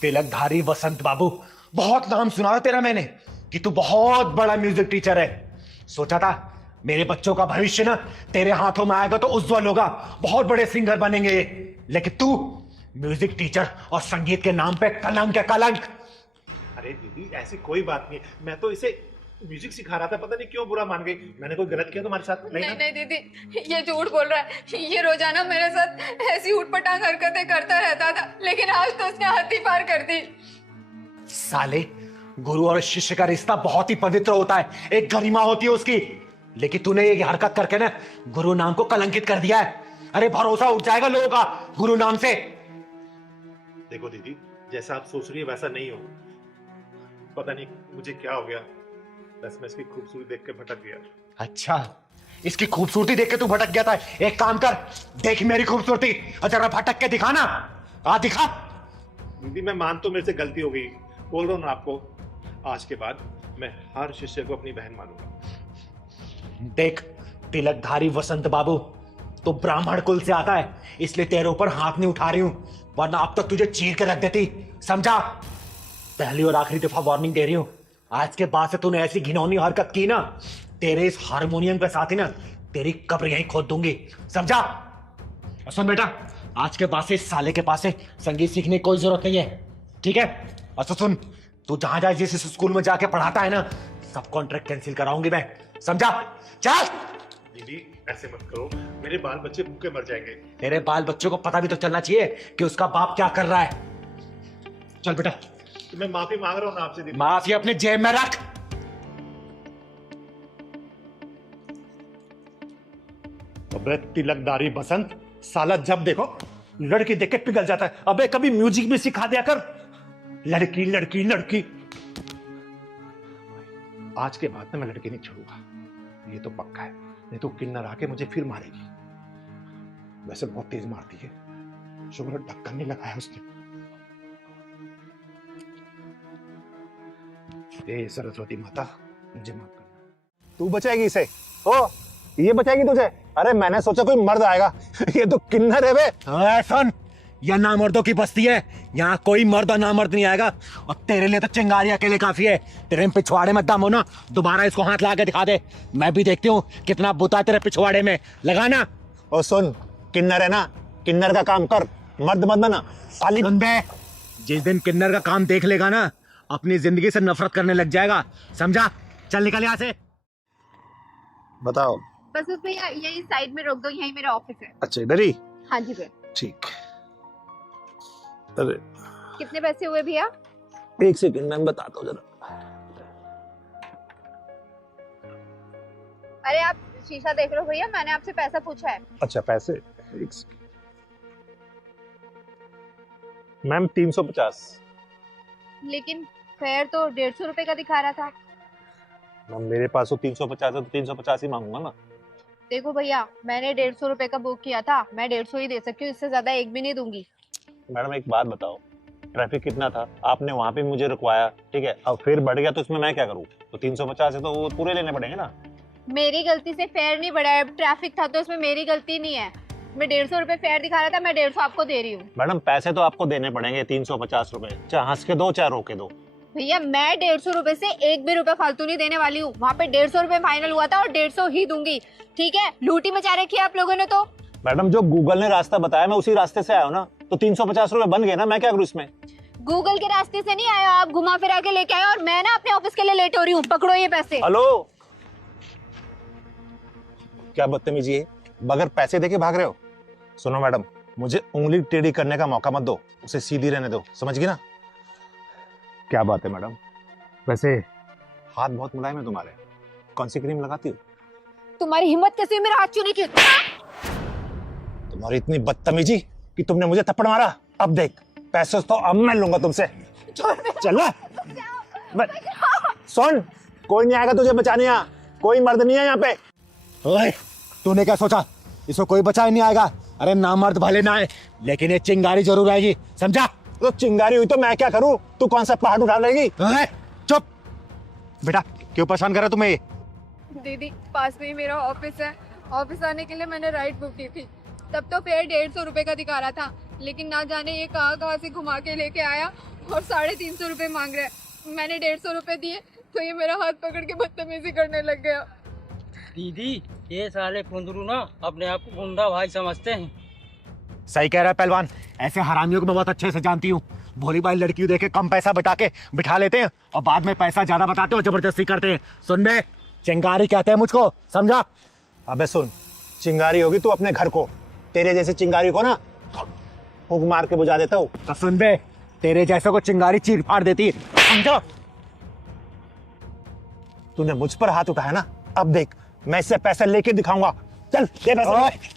तिलकधारी वसंत बाबू, बहुत नाम सुना था तेरा मैंने कि तू बहुत बड़ा म्यूजिक टीचर है। सोचा था मेरे बच्चों का भविष्य ना तेरे हाथों में आएगा तो उज्जवल होगा, बहुत बड़े सिंगर बनेंगे ये। लेकिन तू म्यूजिक टीचर और संगीत के नाम पे कलंक है, कलंक। अरे दीदी ऐसी कोई बात नहीं, मैं तो इसे म्यूजिक सिखा रहा था, पता नहीं क्यों बुरा मान गई। मैंने कोई गलत किया तुम्हारे साथ? नहीं नहीं दीदी, ये झूठ बोल रहा है। ये रोजाना मेरे साथ ऐसी उठपटांग हरकतें करता रहता था, लेकिन आज तो उसने हद ही पार कर दी। साले, गुरु और शिष्य का रिश्ता बहुत ही पवित्र होता है, एक गरिमा होती है उसकी। लेकिन तूने ये हरकत करके ना गुरु नाम को कलंकित कर दिया है। अरे भरोसा उठ जाएगा लोगों का गुरु नाम से। देखो दीदी, जैसा आप सोच रही है वैसा नहीं हो। पता नहीं मुझे क्या हो गया, बस मैं इसकी खूबसूरती देख के भटक गया। अच्छा, इसकी खूबसूरती देख के तू भटक गया था। एक काम कर, देख मेरी खूबसूरती और जरा भटक के दिखा ना। आ दिखा। दीदी मैं मान तो मेरे से गलती हो गई, बोल रहा हूँ ना आपको, आज के बाद मैं हर शिष्य को अपनी बहन मानूंगा। देख तिलकधारी वसंत बाबू, तो ब्राह्मण कुल से आता है, इसलिए तेरे ऊपर हाथ नहीं उठा रही हूं, वरना अब तक तुझे चीर के रख देती। समझा? पहली और आखिरी दफा वार्निंग दे रही हूं, आज के बाद से तूने ऐसी घिनौनी हरकत की ना, तेरे इस हारमोनियम के साथ ही ना तेरी कब्र यहीं खोद दूंगी। समझा? और सुन बेटा, आज के बाद से इस साले के पास से संगीत सीखने की कोई जरूरत नहीं है, ठीक है? और तो सुन, तू जहां जहां जिस स्कूल में जाके पढ़ाता है ना, सब कॉन्ट्रैक्ट कैंसिल कराऊंगी मैं। समझा? चल। दीदी ऐसे मत करो, मेरे बाल बच्चे भूखे मर जाएंगे। तेरे बाल बच्चों को पता भी तो चलना चाहिए कि उसका बाप क्या कर रहा है। चल बेटा। तो मैं माफी मांग रहा हूँ ना आपसे दीदी। माफी अपने जेब में रख। अबे तिलकधारी बसंत, साला जब देखो लड़की देख के पिघल जाता है। अबे कभी म्यूजिक भी सिखा दिया कर। लड़की लड़की लड़की। आज के बाद में मैं लड़की नहीं छोड़ूंगा, ये तो पक्का है। नहीं तो किन्नर आके मुझे फिर मारेगी। वैसे बहुत तेज मारती है, शुक्र ढक्कन नहीं लगाया उसने। हे सरस्वती माता, मुझे माफ करना। तू बचाएगी इसे? ओ, ये बचाएगी तुझे? अरे मैंने सोचा कोई मर्द आएगा, ये तो किन्नर है बे। सुन, यह नामर्दों की बस्ती है, यहाँ कोई मर्द और नामर्द नहीं आएगा। और तेरे लिए तो चिंगारी अकेले काफी है। तेरे पिछवाड़े में दम हो ना, दोबारा इसको हाथ लगा के दिखा दे, मैं भी देखती हूँ कितना बुता है तेरे पिछवाड़े में। लगाना। और सुन, किन्नर है ना, किन्नर का काम कर, मर्द मत बना। साली बंदे, जिस दिन किन्नर का काम देख लेगा ना, अपनी जिंदगी से नफरत करने लग जाएगा। समझा? चल निकल यहाँ से। बताओ। बस उसमें यही साइड में रोक दो, यही मेरा ऑफिस है। अच्छा इधर ही? हाँ जी भैया। ठीक। अरे कितने पैसे हुए भैया? एक सेकंड मैं बताता हूँ जरा। अरे आप शीशा देख रहे हो भैया, मैंने आपसे पैसा पूछा है। अच्छा पैसे, एक सेकंड। मैम 350। लेकिन फेयर तो 150 रुपए का दिखा रहा था। मैम मेरे पास तो 350 है, तो 350 ही मांगूंगा ना। देखो भैया, मैंने 150 रुपए का बुक किया था, मैं 150 ही दे सकती हूँ, इससे ज्यादा एक भी नहीं दूंगी। मैडम एक बात बताओ, ट्रैफिक कितना था, आपने वहां पे मुझे रुकवाया, ठीक है, अब फिर बढ़ गया तो इसमें मैं क्या करूँ? तो 350 है तो वो पूरे लेने पड़ेंगे ना। मेरी गलती से फेयर नहीं बढ़ा है, ट्रैफिक था तो इसमें मेरी गलती नहीं है। मैं 150 रुपए फेयर दिखा रहा था, मैं 150 आपको दे रही हूँ। मैडम पैसे तो आपको देने पड़ेंगे 350 रुपए, चाहे हंस के दो चाहे रो के दो। भैया मैं 150 रुपए से एक भी रुपए फालतू नहीं देने वाली हूँ। वहाँ पे 150 रुपए फाइनल हुआ था और 150 ही दूंगी, ठीक है? लूटी मचा रखी है आप लोगों ने तो। मैडम जो गूगल ने रास्ता बताया मैं उसी रास्ते से आया हूँ ना, तो 350 रुपए बन गए ना, मैं क्या करूँ इसमें? गूगल के रास्ते से नहीं आया आप, घुमा फिरा के लेके आए और मैं ना अपने ऑफिस के लिए लेट हो रही हूँ। पकड़ो ये पैसे। हेलो, क्या बदतमीजी है, बगैर पैसे देके भाग रहे हो? सुनो मैडम, मुझे उंगली टेढ़ी करने का मौका मत दो, उसे सीधी रहने दो, समझ गई ना? क्या बात है मैडम, वैसे हाथ बहुत मुलायम है तुम्हारे, कौन सी क्रीम लगाती हो? तुम्हारी हिम्मत कैसे हुई मेरा हाथ छूने की? तुम्हारी इतनी बदतमीजी कि तुमने मुझे थप्पड़ मारा। अब देख, पैसे तो अब मैं लूंगा तुमसे। चल ना, सुन, कोई नहीं आएगा तुझे बचाने, यहाँ कोई मर्द नहीं है यहाँ पे। ओए, तूने क्या सोचा इसको कोई बचा ही नहीं आएगा? अरे ना मर्द भले ना आए, लेकिन ये चिंगारी जरूर आएगी, समझा? तो चिंगारी हुई तो मैं क्या करूं? तू कौन सा पहाड़ उठा लेगी? चुप बेटा, क्यों परेशान कर रहा तुम्हें ये? दीदी पास में ही मेरा ऑफिस है, ऑफिस आने के लिए मैंने राइड बुक की थी, तब तो फेयर 150 रुपए का दिखा रहा था, लेकिन ना जाने ये कहाँ से घुमा के लेके आया और 350 रुपए मांग रहा है। मैंने 150 रुपए दिए तो ये मेरा हाथ पकड़ के बदतमीजी करने लग गया। दीदी ये साले कुंदरू ना अपने आप को गुंडा भाई समझते हैं। सही कह रहा है पहलवान, ऐसे हरामियों को मैं बहुत अच्छे से जानती हूँ। भोली भाई लड़कियों देखे कम पैसा बता के बिठा लेते हैं और बाद में पैसा ज्यादा बताते हो, जबरदस्ती करते हैं। सुन बे, चिंगारी कहते हैं मुझको, समझा? अबे सुन, चिंगारी होगी तू अपने घर को, तेरे जैसे चिंगारी को ना फूंक मार के बुझा देता हूँ। तो सुन बे, तेरे जैसे को चिंगारी चीर फाड़ देती है, समझा? तूने मुझ पर हाथ उठाया ना, अब देख मैं इससे पैसे लेके दिखाऊंगा। चल दे पैसे।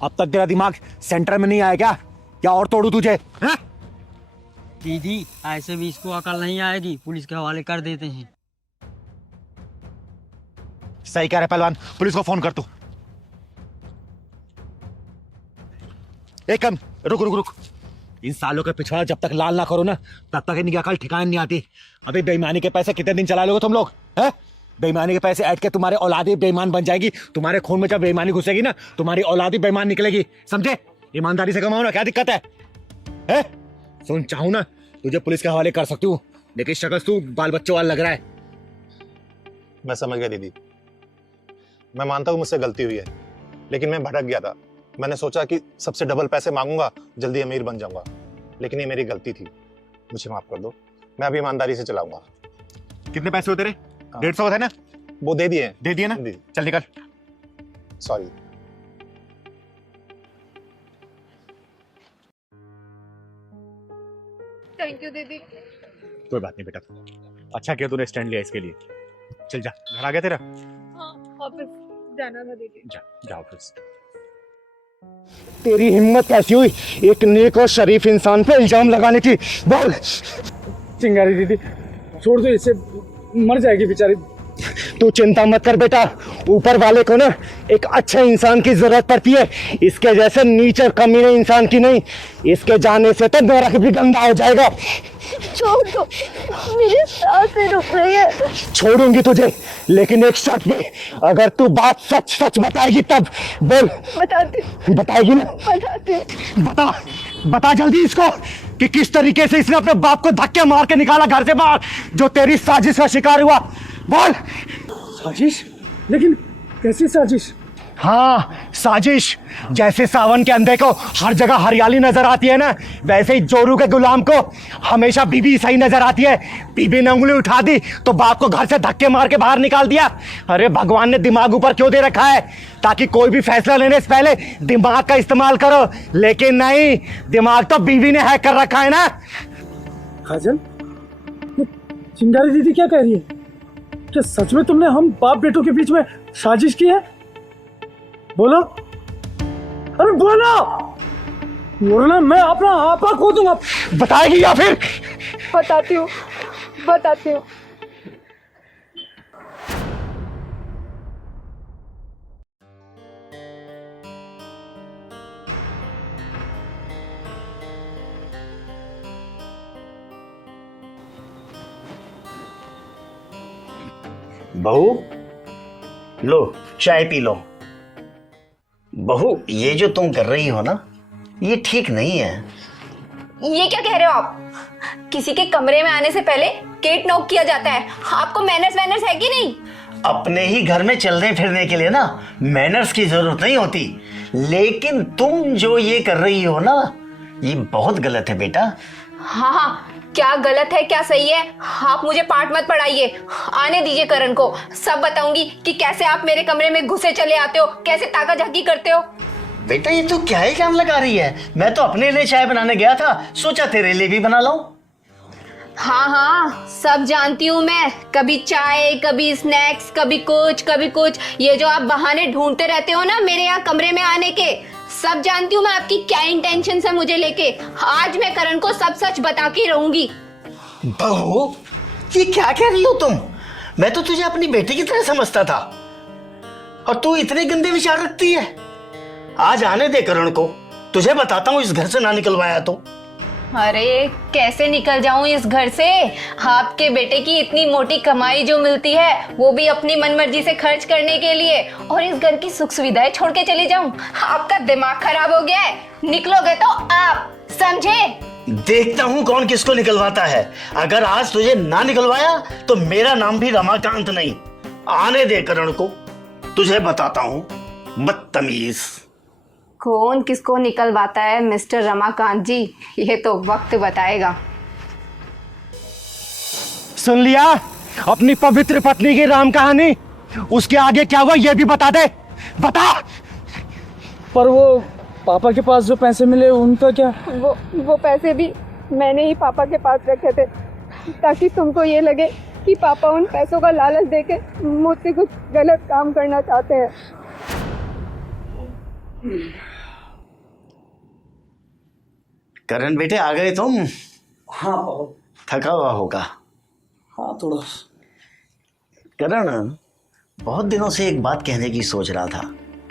अब तक तेरा दिमाग सेंटर में नहीं आया क्या? क्या और तोड़ू तुझे? हा? दीदी ऐसे भी इसको अकल नहीं आएगी, पुलिस के हवाले कर देते हैं। सही कह रहा है पहलवान, पुलिस को फोन कर तू। एक कम रुक रुक रुक, इन सालों के पिछवाड़ा जब तक लाल ना करो ना, तब तक इनकी अकल ठिकाने नहीं आती। अभी बेईमानी के पैसे कितने दिन चला लोगे तुम लोग? हैं? बेईमानी के पैसे ऐड के तुम्हारे औलादी बेईमान बन जाएगी। तुम्हारे खून में जब बेईमानी घुसेगी ना, तुम्हारी औलादी बेईमान निकलेगी, समझे? ईमानदारी से कमाओ ना, क्या दिक्कत है? सुन, चाहूं ना तुझे पुलिस के हवाले कर सकती हूँ, लेकिन शक्ल तू बाल बच्चों वाला लग रहा है। मैं समझ गया दीदी, मैं मानता हूँ मुझसे गलती हुई है, लेकिन मैं भटक गया था। मैंने सोचा कि सबसे डबल पैसे मांगूंगा, जल्दी अमीर बन जाऊंगा, लेकिन ये मेरी गलती थी, मुझे माफ कर दो। मैं अभी ईमानदारी से चलाऊंगा। कितने पैसे होते रहे? 150 थे ना? वो दे दिए। दे दिए ना? चल निकल। सॉरी। थैंक यू दीदी। कोई बात नहीं बेटा, अच्छा किया तूने स्टैंड लिया इसके लिए। चल जा, घर आ गया तेरा? हाँ ऑफिस जाना था दीदी। जा ऑफिस। तेरी हिम्मत कैसी हुई एक नेक और शरीफ इंसान पे इल्जाम लगाने की? बोल। चिंगारी दीदी छोड़ दो इसे, मर जाएगी बेचारी। तू चिंता मत कर बेटा, ऊपर वाले को ना एक अच्छे इंसान की जरूरत पड़ती है, इसके जैसे नीच और कमीने इंसान की नहीं। इसके जाने से तो नरक भी गंदा हो जाएगा। छोड़ दो, मेरी सांसें रुक रही है। छोड़ूंगी तुझे, लेकिन एक शर्त पे, अगर तू बात सच सच बताएगी तब। बोल। बताती। बताएगी ना? बताती। बता जल्दी इसको कि किस तरीके से इसने अपने बाप को धक्के मार के निकाला घर से बाहर, जो तेरी साजिश का शिकार हुआ। बोल। साजिश? लेकिन कैसी साजिश? हाँ साजिश, जैसे सावन के अंधे को हर जगह हरियाली नजर आती है ना, वैसे ही जोरू के गुलाम को हमेशा बीबी सही नजर आती है। बीबी ने उंगली उठा दी तो बाप को घर से धक्के मार के बाहर निकाल दिया। अरे भगवान ने दिमाग ऊपर क्यों दे रखा है? ताकि कोई भी फैसला लेने से पहले दिमाग का इस्तेमाल करो, लेकिन नहीं, दिमाग तो बीवी ने हैक कर रखा है ना। काजल, चिंगारी दीदी क्या कह रही है? क्या सच में तुमने हम बाप बेटों के बीच में साजिश की है? बोलो, अरे बोलो, वरना मैं अपना आपा खो दूंगा। बताएगी या फिर? बताती हूँ, बताती हूँ। बहू लो चाय पी लो। बहू ये जो तुम कर रही हो ना ये ठीक नहीं है। ये क्या कह रहे हो आप? किसी के कमरे में आने से पहले गेट नॉक किया जाता है। आपको मैनर्स वैनर्स है कि नहीं? अपने ही घर में चलने फिरने के लिए ना मैनर्स की जरूरत नहीं होती, लेकिन तुम जो ये कर रही हो ना ये बहुत गलत है बेटा। हाँ हाँ, क्या गलत है क्या सही है आप मुझे पाठ मत पढ़ाइए। आने दीजिए करण को, सब बताऊंगी कि कैसे आप मेरे कमरे में घुसे चले आते हो, कैसे ताका झाकी करते हो। बेटा ये तो क्या ही काम लगा रही है? मैं तो अपने लिए चाय बनाने गया था, सोचा तेरे लिए भी बना लाऊं। हाँ हाँ सब जानती हूँ मैं, कभी चाय कभी स्नैक्स कभी कुछ। ये जो आप बहाने ढूंढते रहते हो ना मेरे यहाँ कमरे में आने के, सब जानती हूँ मैं आपकी क्या इंटेंशन है मुझे लेके। आज मैं करण को सब सच बता के रहूंगी। बहू ये क्या कह रही हो तुम? मैं तो तुझे अपनी बेटी की तरह समझता था और तू इतने गंदे विचार रखती है। आज आने दे करण को, तुझे बताता हूँ इस घर से ना निकलवाया तो। अरे कैसे निकल जाऊं इस घर से? आपके बेटे की इतनी मोटी कमाई जो मिलती है वो भी अपनी मनमर्जी से खर्च करने के लिए, और इस घर की सुख सुविधाएं छोड़ के चली जाऊं? आपका दिमाग खराब हो गया है। निकलोगे तो आप, समझे? देखता हूँ कौन किसको निकलवाता है। अगर आज तुझे ना निकलवाया तो मेरा नाम भी रमाकांत नहीं। आने दे करण को, तुझे बताता हूँ बदतमीज। कौन किसको निकलवाता है मिस्टर रमाकांत जी, ये तो वक्त बताएगा। सुन लिया अपनी पवित्र पत्नी की राम कहानी? उसके आगे क्या हुआ ये भी बता दे, बता। पर वो पापा के पास जो पैसे मिले उनका क्या? वो पैसे भी मैंने ही पापा के पास रखे थे, ताकि तुमको ये लगे कि पापा उन पैसों का लालच देके मुझसे कुछ गलत काम करना चाहते हैं। करण बेटे आ गए तुम? हाँ पापा। थका हुआ होगा। हाँ थोड़ा। करण बहुत दिनों से एक बात कहने की सोच रहा था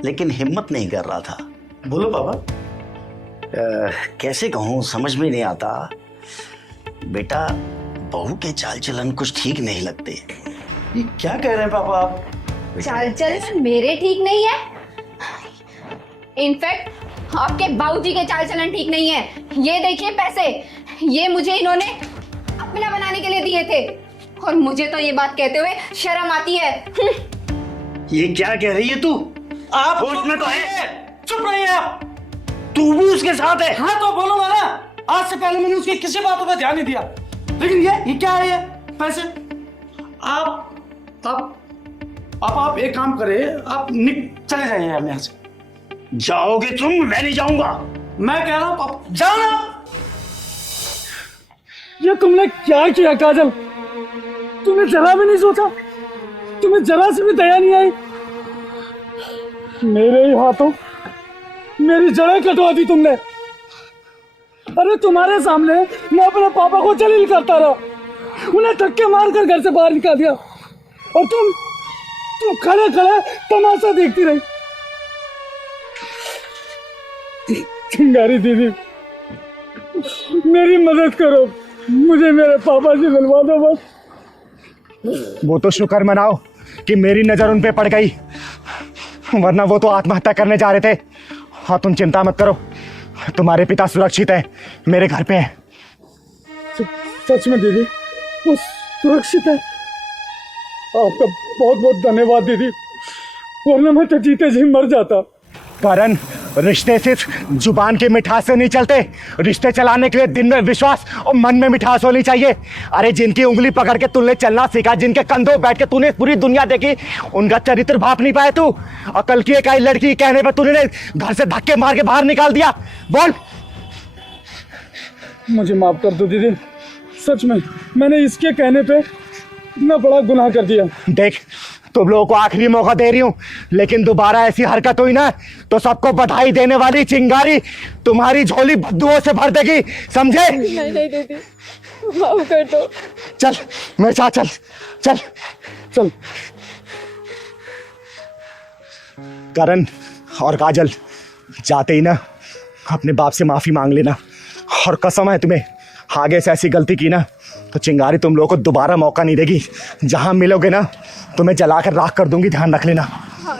लेकिन हिम्मत नहीं कर रहा था। बोलो पापा। कैसे कहूँ समझ में नहीं आता। बेटा बहू के चाल चलन कुछ ठीक नहीं लगते। ये क्या कह रहे हैं पापा आप? चाल चलन मेरे ठीक नहीं है, इनफैक्ट आपके बाबूजी के चाल चलन ठीक नहीं है। ये देखिए पैसे, ये मुझे इन्होंने अपना बनाने के लिए दिए थे, और मुझे तो ये बात कहते हुए शर्म आती है। ये क्या कह रही है तू? आप होश में तो है? चुप रहिए आप। तू भी उसके साथ है? हाँ तो बोलूंगा ना, आज से पहले मैंने उसकी किसी बातों पर ध्यान नहीं दिया, लेकिन ये क्या है? ये पैसे आप एक काम करें, आप चले जाइए यहाँ से। जाओगे तुम? मैं नहीं जाऊंगा। मैं कह रहा हूँ पापा जाओ ना। ये तुमने क्या किया काजल? तुमने जरा भी नहीं सोचा? तुम्हें जरा से भी दया नहीं आई? मेरे ही हाथों मेरी जड़ें कटवा दी तुमने। अरे तुम्हारे सामने मैं अपने पापा को जलील करता रहा, उन्हें धक्के मारकर घर से बाहर निकाल दिया, और तुम खड़े खड़े तमाशा देखती रही। चिंगारी दीदी मेरी मदद करो, मुझे मेरे पापा से मिलवा दो बस। वो तो शुक्र मनाओ कि मेरी नजर उन पे पड़ गई, वरना वो तो आत्महत्या करने जा रहे थे। हाँ तुम चिंता मत करो, तुम्हारे पिता सुरक्षित है, मेरे घर पे है। सच में दीदी वो सुरक्षित है? आपका बहुत बहुत धन्यवाद दीदी, वरना मैं तो जीते जी मर जाता। करण रिश्ते सिर्फ जुबान की मिठास से नहीं चलते, रिश्ते चलाने के लिए दिन में विश्वास और मन में मिठास होनी चाहिए। अरे जिनकी उंगली पकड़ के तूने चलना सीखा, जिनके कंधों बैठ के तूने पूरी दुनिया देखी, उनका चरित्र भाप नहीं पाया तू। और कल की एक आई लड़की कहने पर तूने घर से धक्के मार के बाहर निकाल दिया। बोल। मुझे माफ कर दो दीदी, सच में मैंने इसके कहने पे इतना बड़ा गुनाह कर दिया। देख तुम लोगों को आखिरी मौका दे रही हूँ, लेकिन दोबारा ऐसी हरकत हुई ना तो सबको बधाई देने वाली चिंगारी तुम्हारी झोली बद्दुओं से भर देगी, समझे? नहीं दीदी माफ कर दो। चल मेरे साथ चल चल चल। करण और काजल जाते ही ना अपने बाप से माफी मांग लेना, और कसम है तुम्हें आगे से ऐसी गलती की ना तो चिंगारी तुम लोगों को दोबारा मौका नहीं देगी। जहां मिलोगे ना तुम्हें जलाकर राख कर दूंगी, ध्यान रख लेना। हाँ